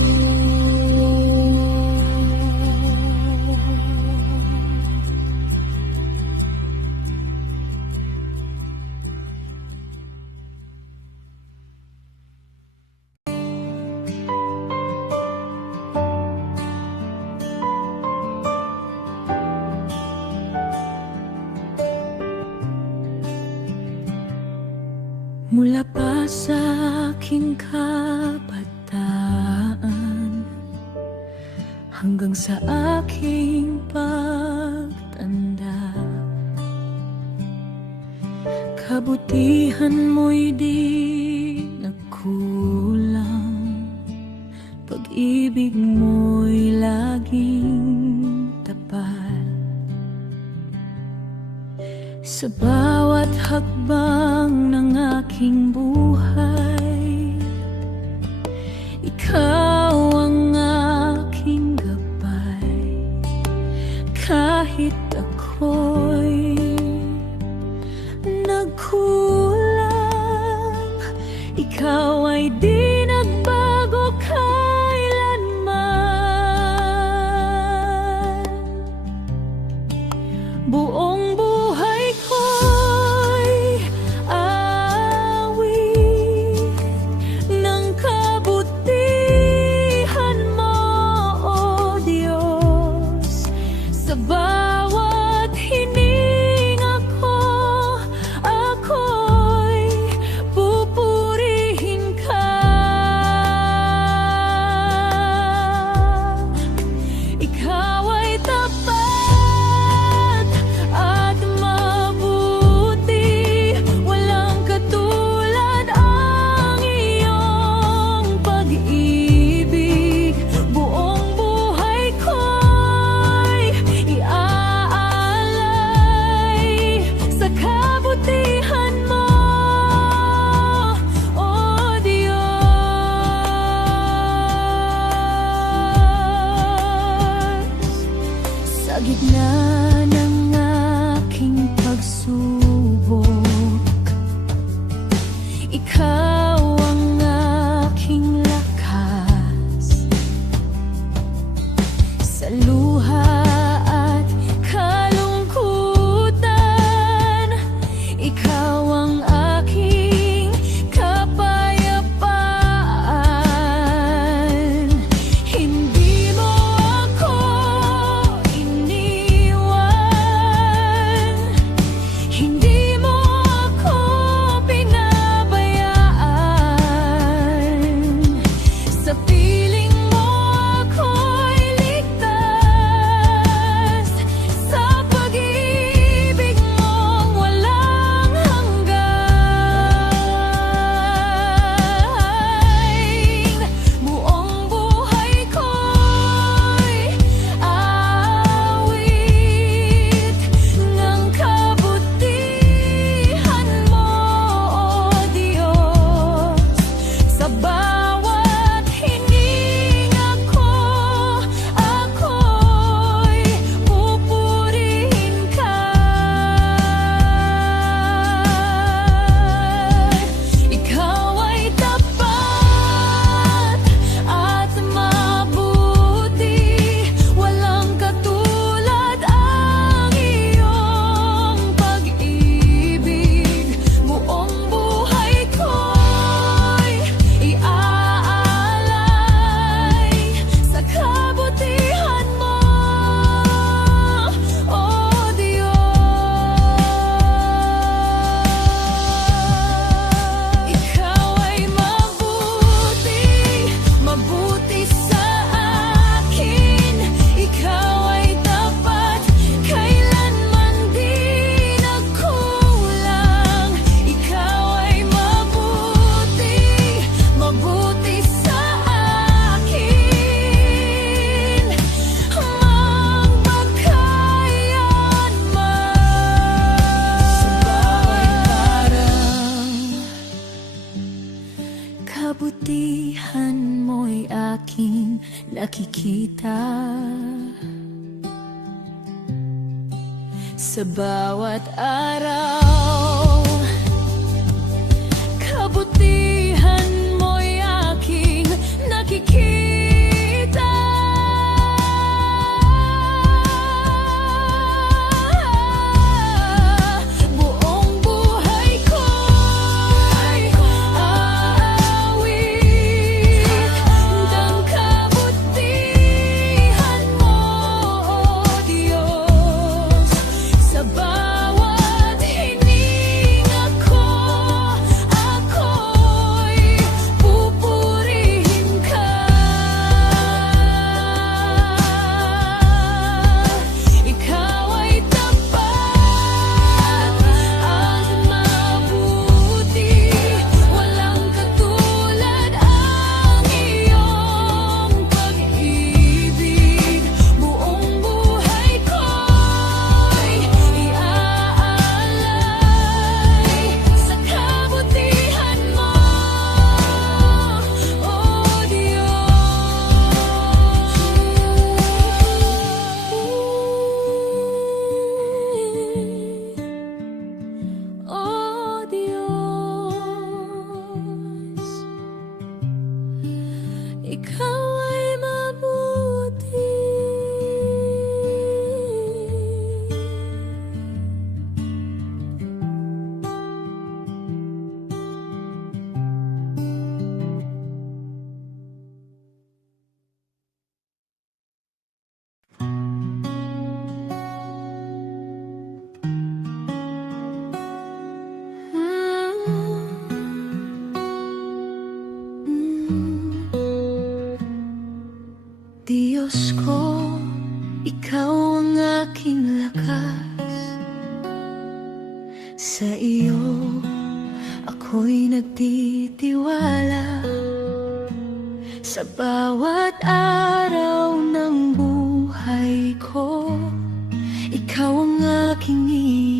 Mula pa sa aking kabataan hanggang sa aking kabutihan mo'y di nagkulang, pag-ibig mo'y laging tapat. Sa bawat hakbang ng aking buhay, ikaw ang aking gabay. Kahit ako'y nagkulang, ikaw ay di nagbago kailanman. Buong buhay ko'y awit ng kabutihan mo, O Diyos. Sa bawat hininga ko, ako'y pupurihin ka. Ikaw ay tapat at mabuti, walang katulad ang iyong pag-ibig. Buong buhay ko'y iaalay sa kabutihan mo, O Diyos. Sa gitna ng aking pagsubok, ikaw ang aking lakas. Sa luha at kalungkutan, ikaw ang aking kapayapaan. Hindi mo ako iniwan, hindi mo ako pinabayaan. Sa piling mo ako'y ligtas, sa pag-ibig mong walang hanggan. Buong buhay ko'y awit ng kabutihan mo, O Diyos. Sa bawat hininga ko, ako'y pupurihin ka. Ikaw ay tapat at mabuti, walang katulad ang iyong pag-ibig. Buong buhay ko'y iaalay sa kabutihan mo, O Diyos. Ikaw ay mabuti, mabuti sa akin. Ikaw ay tapat, kailanman di nagkulang. Ikaw ay mabuti, mabuti sa akin, magpakailanman. Sa bawat parang kabutihan mo'y aking nakikita. Sa bawat araw, kabutihan mo'y aking nakikita. Buong buhay ko'y aawit ng kabutihan mo, O Diyos. Sa bawat hininga aking lakas. Sa iyo ako'y nagtitiwala. Sa bawat araw ng buhay ko, ikaw ang aking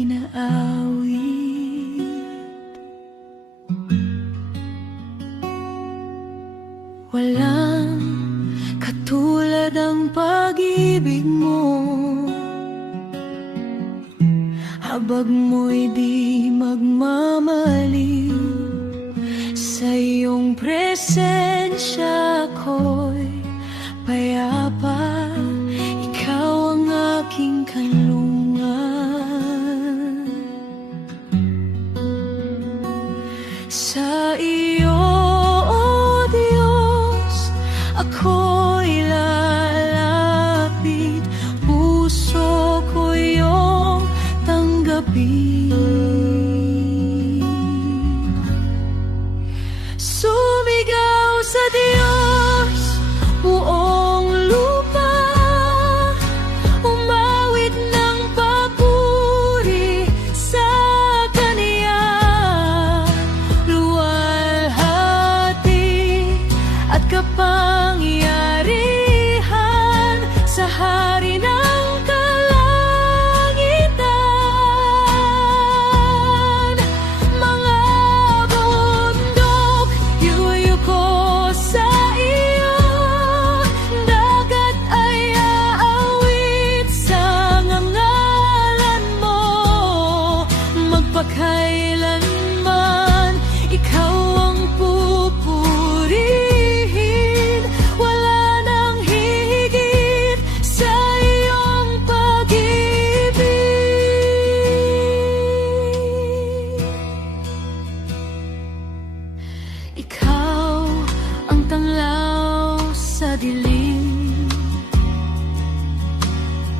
inaawit. Walang katulad ang pag-ibig mo. Habag mo'y di magmamaliw. Sa iyong presensya ko'y payapa. Ikaw ang aking kanlungan. Sa iyo, O Diyos, ako'y lalapit. Puso ko iyong tanggapin. Sumigaw sa Diyos buong lupa, umawit ng papuri sa Kaniya. Luwalhati at kapangyarihan sa hari ng kalangitan. Mga bundok, yuyuko sa iyo. Dagat ay aawit sa ngalan mo. Magpakailanman ikaw ang pupurihin. Wala nang hihigit sa iyong pag-ibig. Ikaw ang tanglaw sa dilim,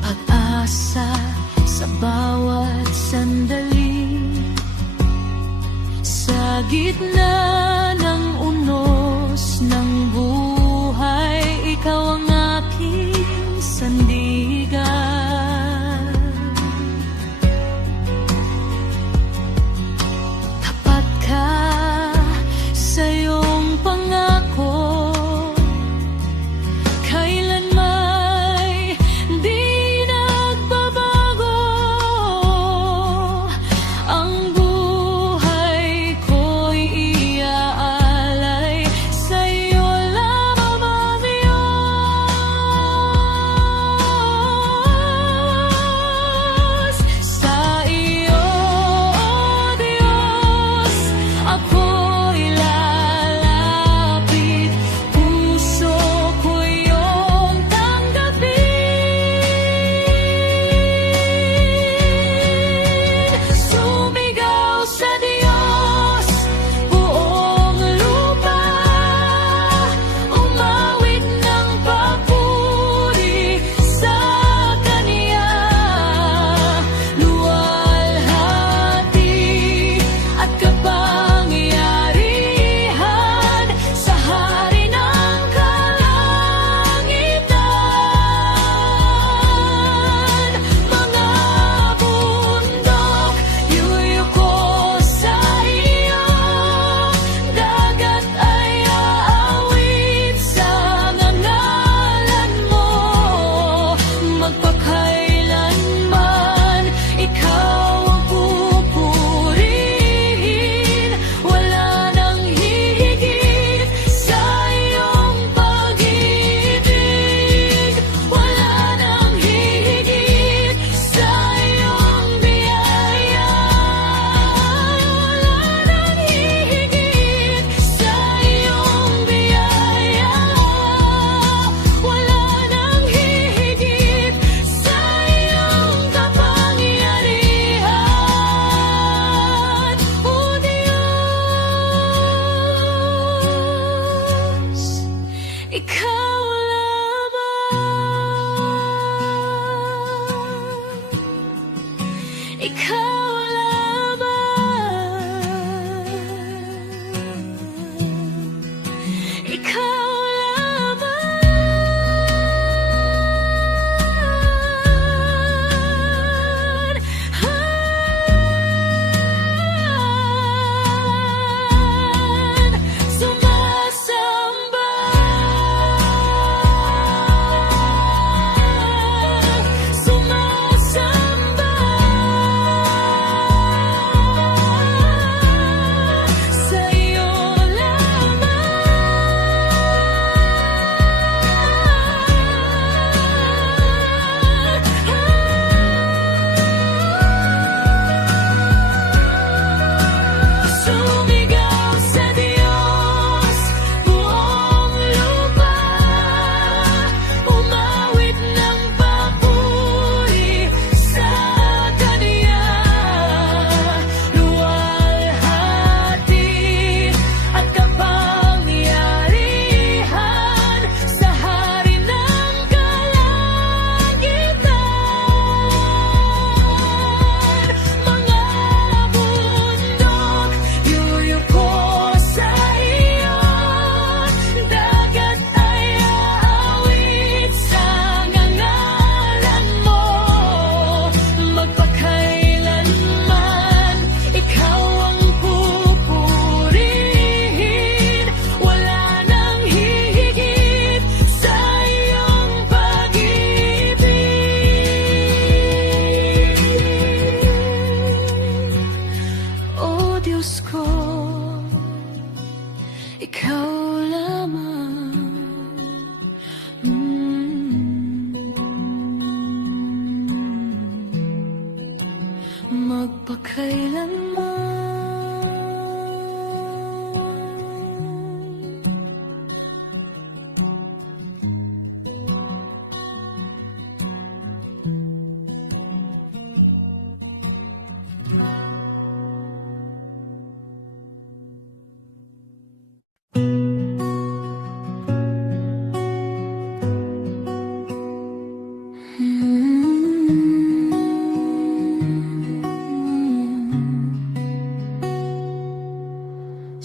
pag-asa sa bawat sandali. Sa gitna ng unos ng buhay, ikaw ang aking sandigan. Tapat ka sa iyong pangako, kailanman di nagbabago. Ang buhay ko'y iaalay sa iyo lamang, Diyos. Sa iyo, O Diyos, ako'y lalapit. Puso ko iyong tanggapin. Sumigaw sa Diyos buong lupa, umawit ng papuri sa Kaniya. Luwalhati at kapangyarihan sa hari ng kalangitan. Mga bundok, yuyuko sa iyo. Dagat ay aawit sa ngalan mo. Magpakailanman ikaw ang pupurihin. Wala nang hihigit sa iyong pag-ibig. Wala nang higit sa iyong biyaya. Wala nang hihigit sa iyong biyaya. Wala nang hihigit sa iyong kapangyarihan, O Diyos. Ikaw lamang, ikaw lamang, ikaw lamang. magpakailanman.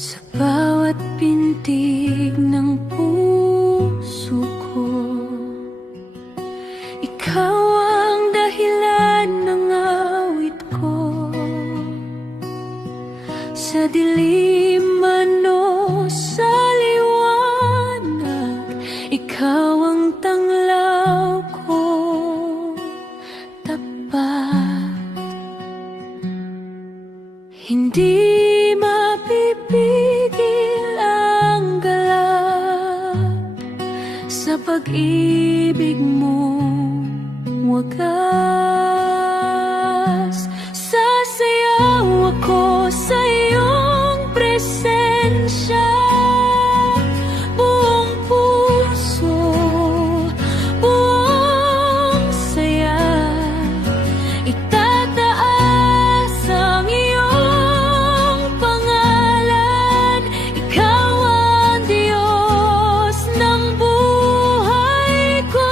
Sa bawat pintig ng puso ko, ikaw ang dahilan ng awit ko. Sa dilim man o sa liwanag, ikaw ang tanglaw ko, tapat. Hindi mapipigil ang galak sa pag-ibig mo wagas. Sasayaw ako sa iyong presensya, buong puso, buong saya. Itataas ang iyong pangalan, ikaw ang Diyos ng buhay ko.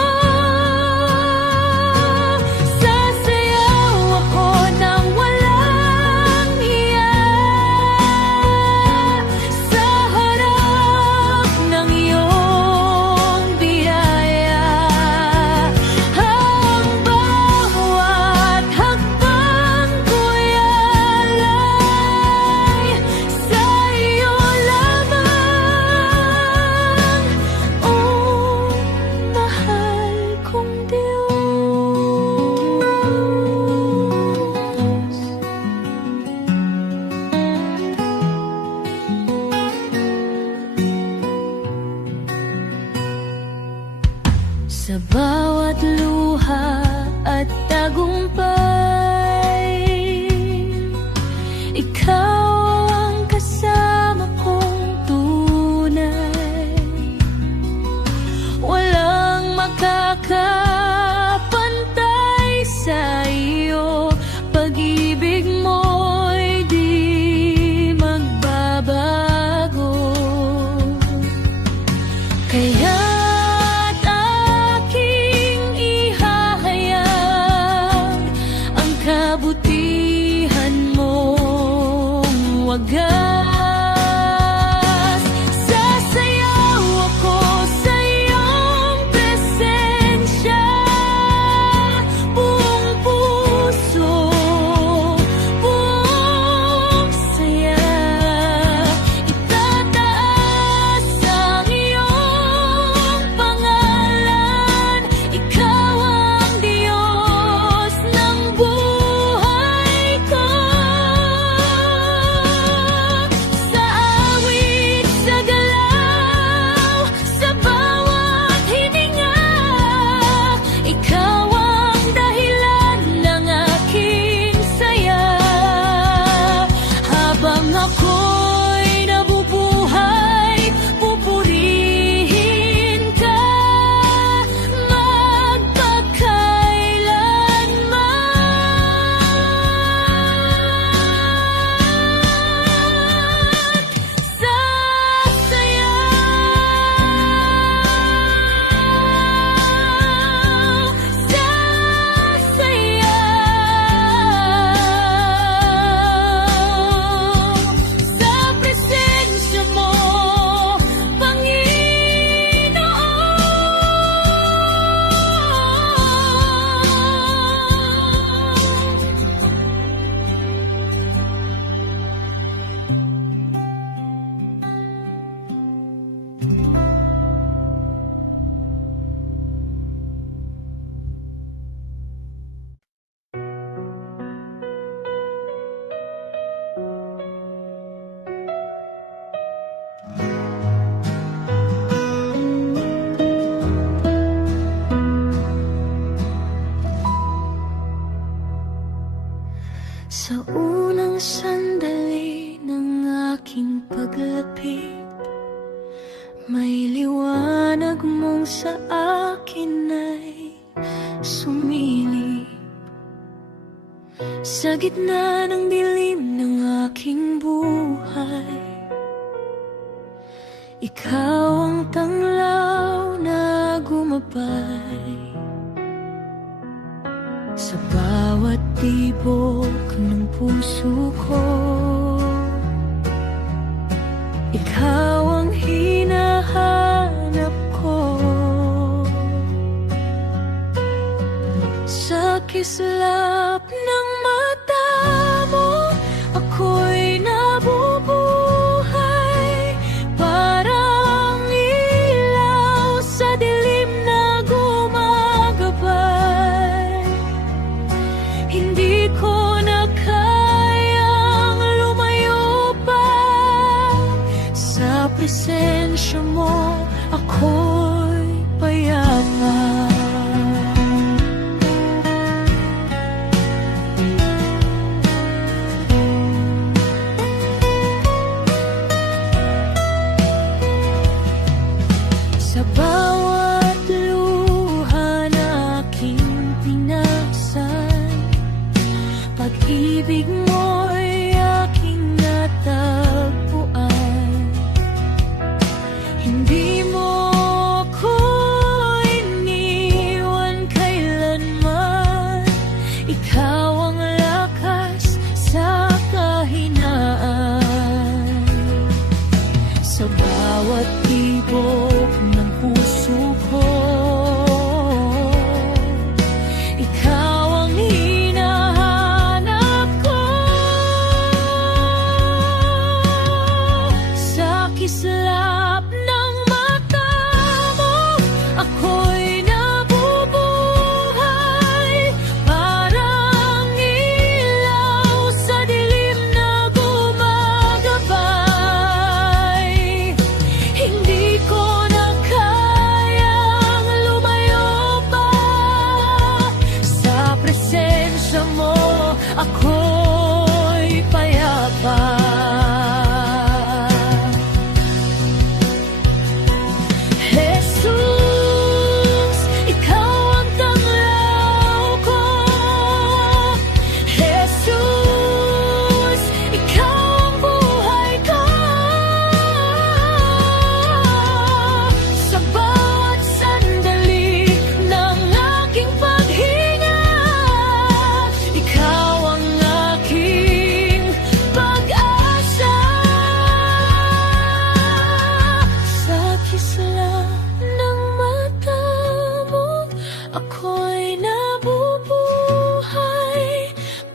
Sasayaw ako ng walang hiya, Sa unang sandali ng aking paglapit, may liwanag mong sa akin ay sumilip. Sa gitna ng dilim ng aking buhay, ikaw ang tanglaw na gumabay. Sa bawat tibok ng puso ko, ikaw ang hinahanap ko. Sa kislap ng mata mo, ako'y nabubuhay. Parang ilaw sa dilim na gumagabay. Hindi ko na kayang lumayo pa. Sa presensya mo, ako'y payapa. Sa bawat luha na aking pinagsan, pag-ibig mo'y aking natagpuan. Hindi mo ako iniwan kailanman. Ikaw ang lakas sa kahinaan. Sa bawat tibok ng puso ko, ikaw ang hinahanap ko. Sa kislap ng mata mo, ako'y nabubuhay. Parang ilaw sa dilim na gumagabay. Hindi ko na kayang lumayo pa. Sa presensya mo, ako'y payapa. Jesus, ikaw ang tanglaw ko. Jesus, ikaw ang buhay ko. Sa bawat sandali ng aking paghinga, ikaw ang aking pag-asa. Sa kislap ng mata mo, ako'y nabubuhay.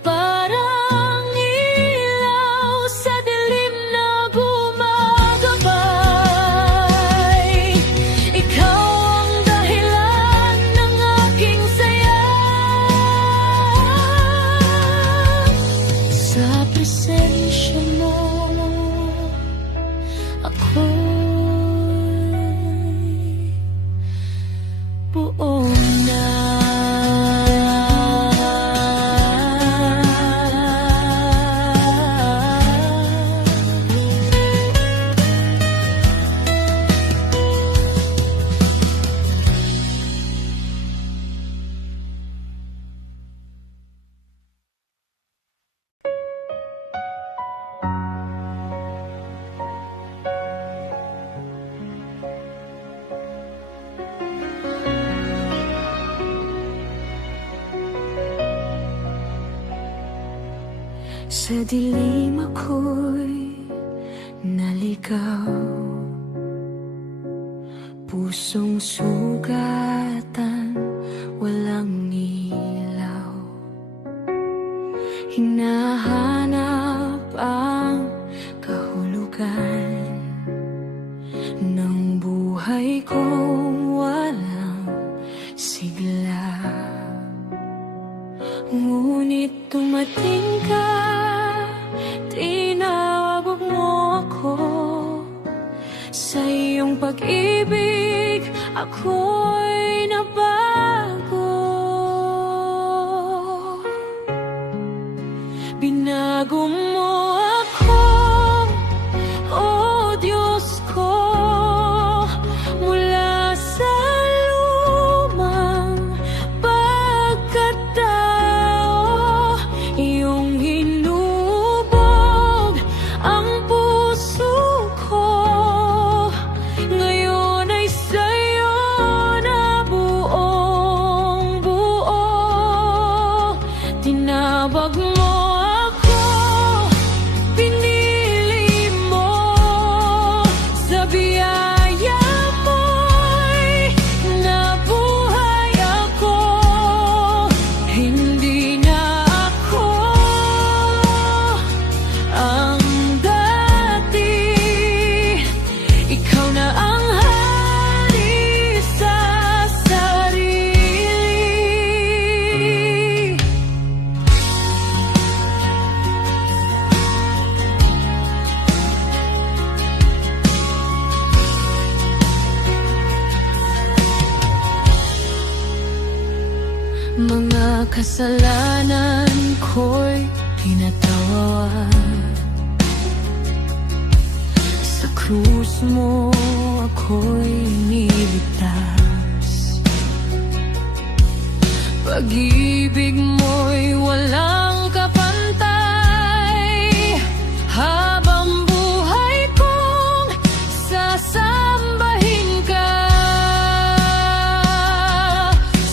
Parang ilaw sa dilim na gumagabay. Ikaw ang dahilan ng aking saya. Sa presensya mo, ako'y buong na. Sa dilim ako'y naligaw, pusong sugatan, walang ilaw. Hinahanap ang kahulugan ng buhay kong walang sigla. Ngunit dumating ka, tinawag mo ako. Sa iyong pag-ibig, ako'y nabago. Binago mo ako, oh Diyos ko, mula sa lumang pagkatao. Iyong hinubog ang puso ko, ngayon ay sa'yo na buong buo. Tinawag mo ako, pinili mo, sa biyaya mo'y nabuhay ako. Hindi na ako ang dati, ikaw na ang hari sa sarili. Mga kasalanan ko'y pinatawad, sa krus mo ako'y niligtas. Pag-ibig mo'y walang kapantay, habang buhay kong sasambahin ka.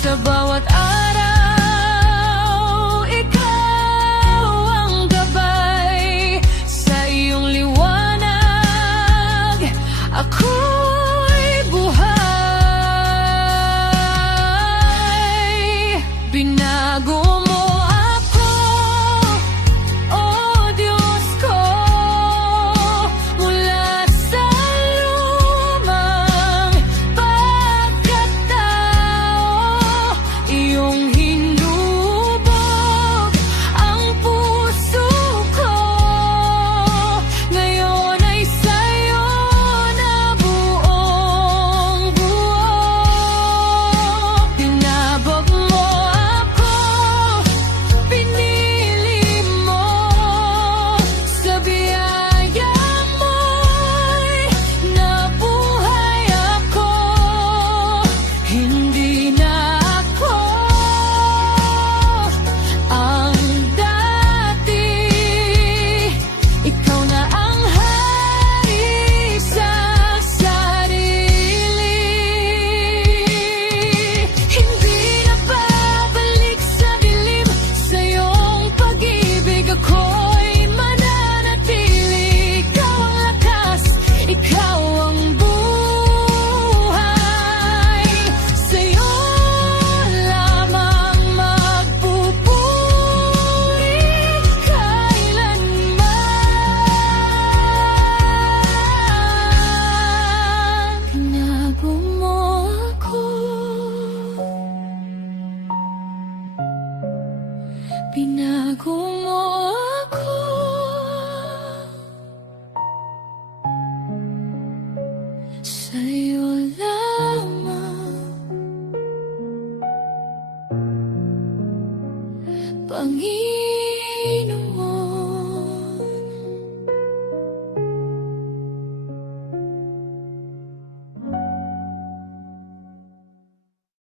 Sa bawat araw, ikaw ang gabay, sa iyong liwanag ako'y buhay. Binago mo ako, oh Diyos ko, mula sa lumang pagkatao. Iyong hinubog ang puso ko, ngayon ay sa'yo na buong buo. Tinabog mo ako, pinili mo, sa biyaya mo'y nabuhay ako. Hindi na ako ang dati, ikaw na ang hari sa sarili. Hindi na babalik sa dilim, sa iyong pag-ibig ako'y mananatili. Ikaw ang lakas, ikaw ang buhay, sa'yo lamang magpupuri kailanman. Binago mo ako, binago mo ako, sa'yo lamang, Panginoon.